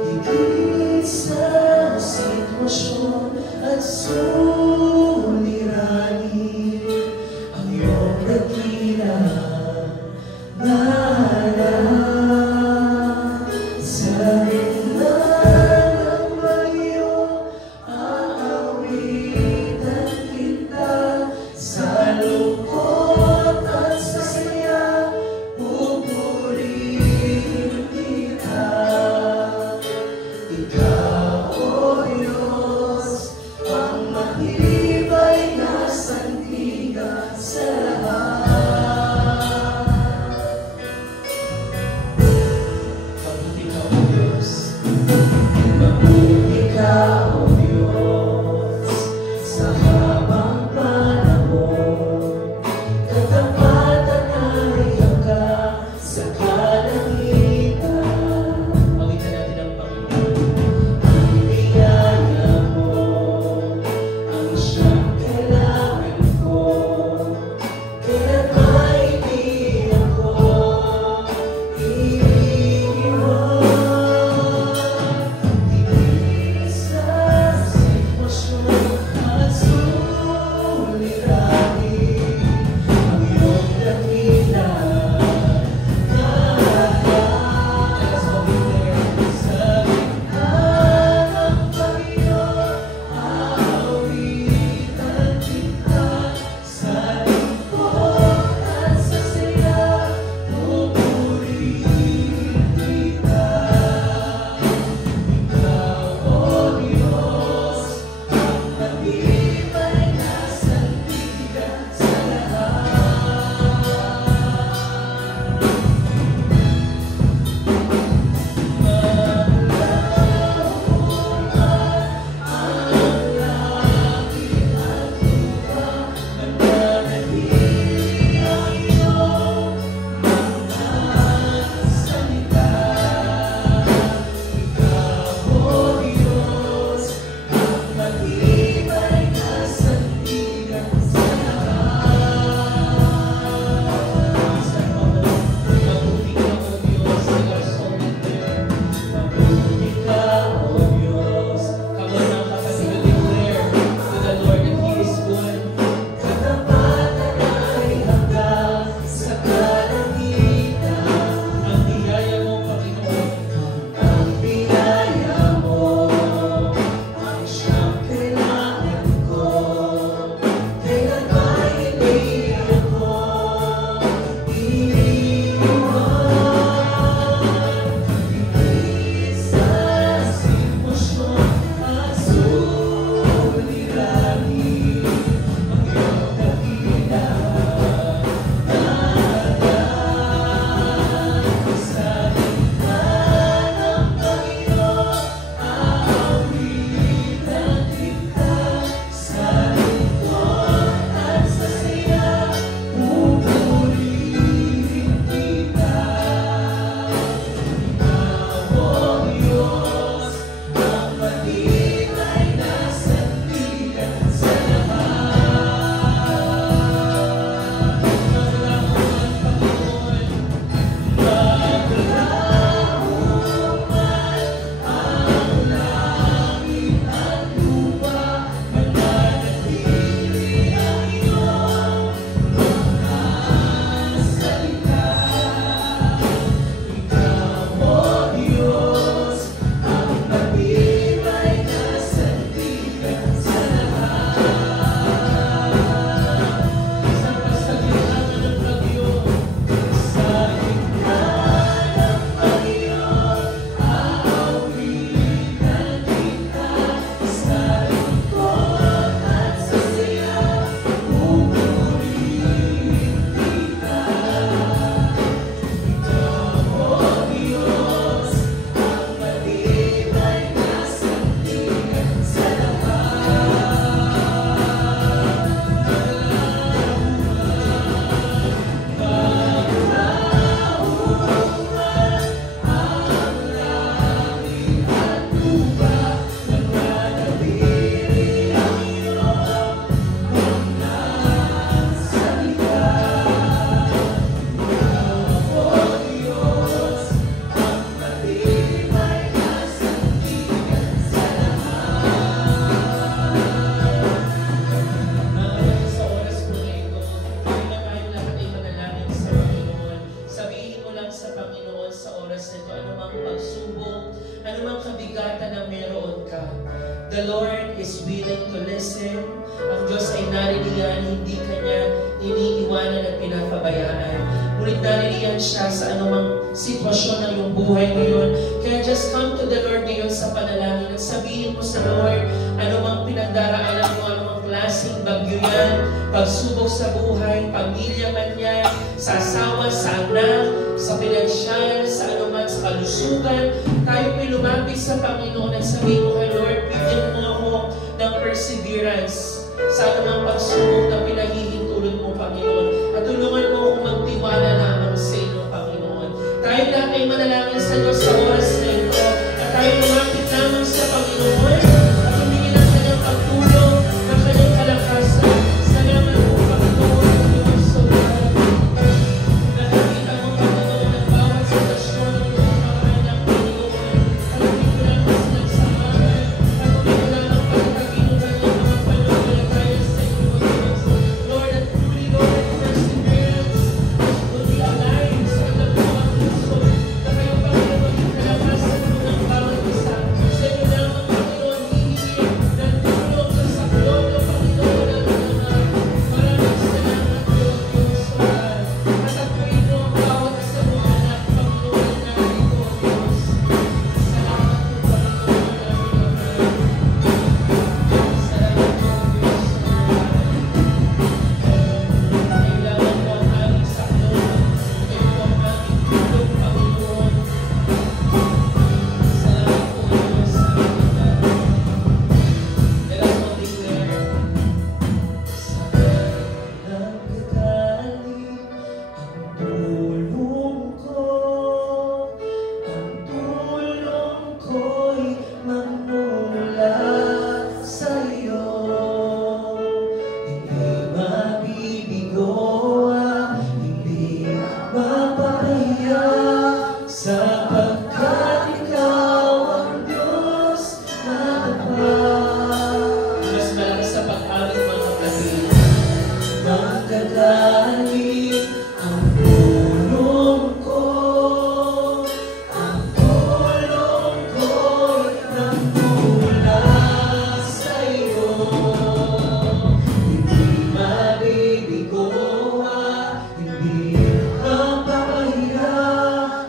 Higit The Lord is willing to listen. Ang Diyos ay naririyan, hindi Kanya iniiwanan at pinapabayaan. Ngunit naririyan siya sa anumang sitwasyon ng iyong buhay ngayon. Kaya just come to the Lord ngayon sa panalangin at sabihin mo sa Lord, anumang pinagdaraanan mo, anumang klaseng bagyo yan, pagsubok sa buhay, pamilya man yan, sa asawa, sa anak, sa pinansyal, sa anuman, sa kalusugan, tayo po'y lumapit sa Panginoon at sabihin mo kay Lord, bigyan mo ako ng perseverance sa anumang pagsubok na pinahihintulot mo, Panginoon. At tulungan mo akong magtiwala lamang sa inyo, Panginoon. Tayo lahat ay manalangin sa Diyos sa oras na ito. At tayo lumapit lamang sa Panginoon at humingi ng kanyang pagtulong, ng kanyang kalakasan. Salamat po, Panginoon, ng iyong solan. Nakikita mo, Panginoon, ang bawat sitwasyon ng iyong pangalan, Panginoon. At hindi ko lang sinagsamahan. At hindi ko lang ang pagkakinunan ng mga pananampalataya sa iyo, Diyos. Lord, at truly, Lord, at perseverance will be alive sa ilang mga puso na kayo, Panginoon, yung kalakasan mo ng bawat isa. Sa inyo lamang, Panginoon, hihingi ng tulong sa saklolo, Panginoon, at naman. Maraming salamat, Diyos, Lord. At ako'y mo ang bawat isa mo, anak, Panginoon, na ito, Diyos. Salamat po, Panginoon, aming Ama. Salamat po, Diyos, kayo lamang po ang aming saklolo. Kayo po ang aming tulong, Panginoon. Salamat po, Diyos, aming Ama. Let us all declare, sa nagkagaling ang tulong ko, ang tulong ko'y magmula sa iyo. Hindi mabibigo, hindi mapapahiya, sapagkat ikaw ang Diyos na tapat. Mas malaki sa pag-awit, mga kapatid. Magkagaling ang tulong ko, ang tulong ko'y nagmula sa iyo. Hindi mabibigo, hindi mapapahiya,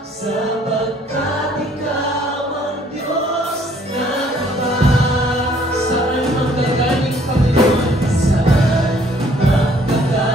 sapagkat ikaw ang Diyos na tapat. Saan manggagaling, Panginoon? Saan manggagaling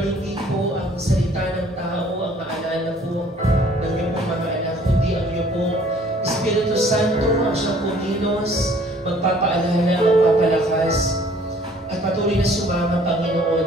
Lord, hindi po ang salita ng tao ang maalala po ng iyong mga anak, kundi ang iyong po Espiritu Santo ang siyang pumilos, magpapaalala, magpapalakas, at patuloy na sumama, Panginoon,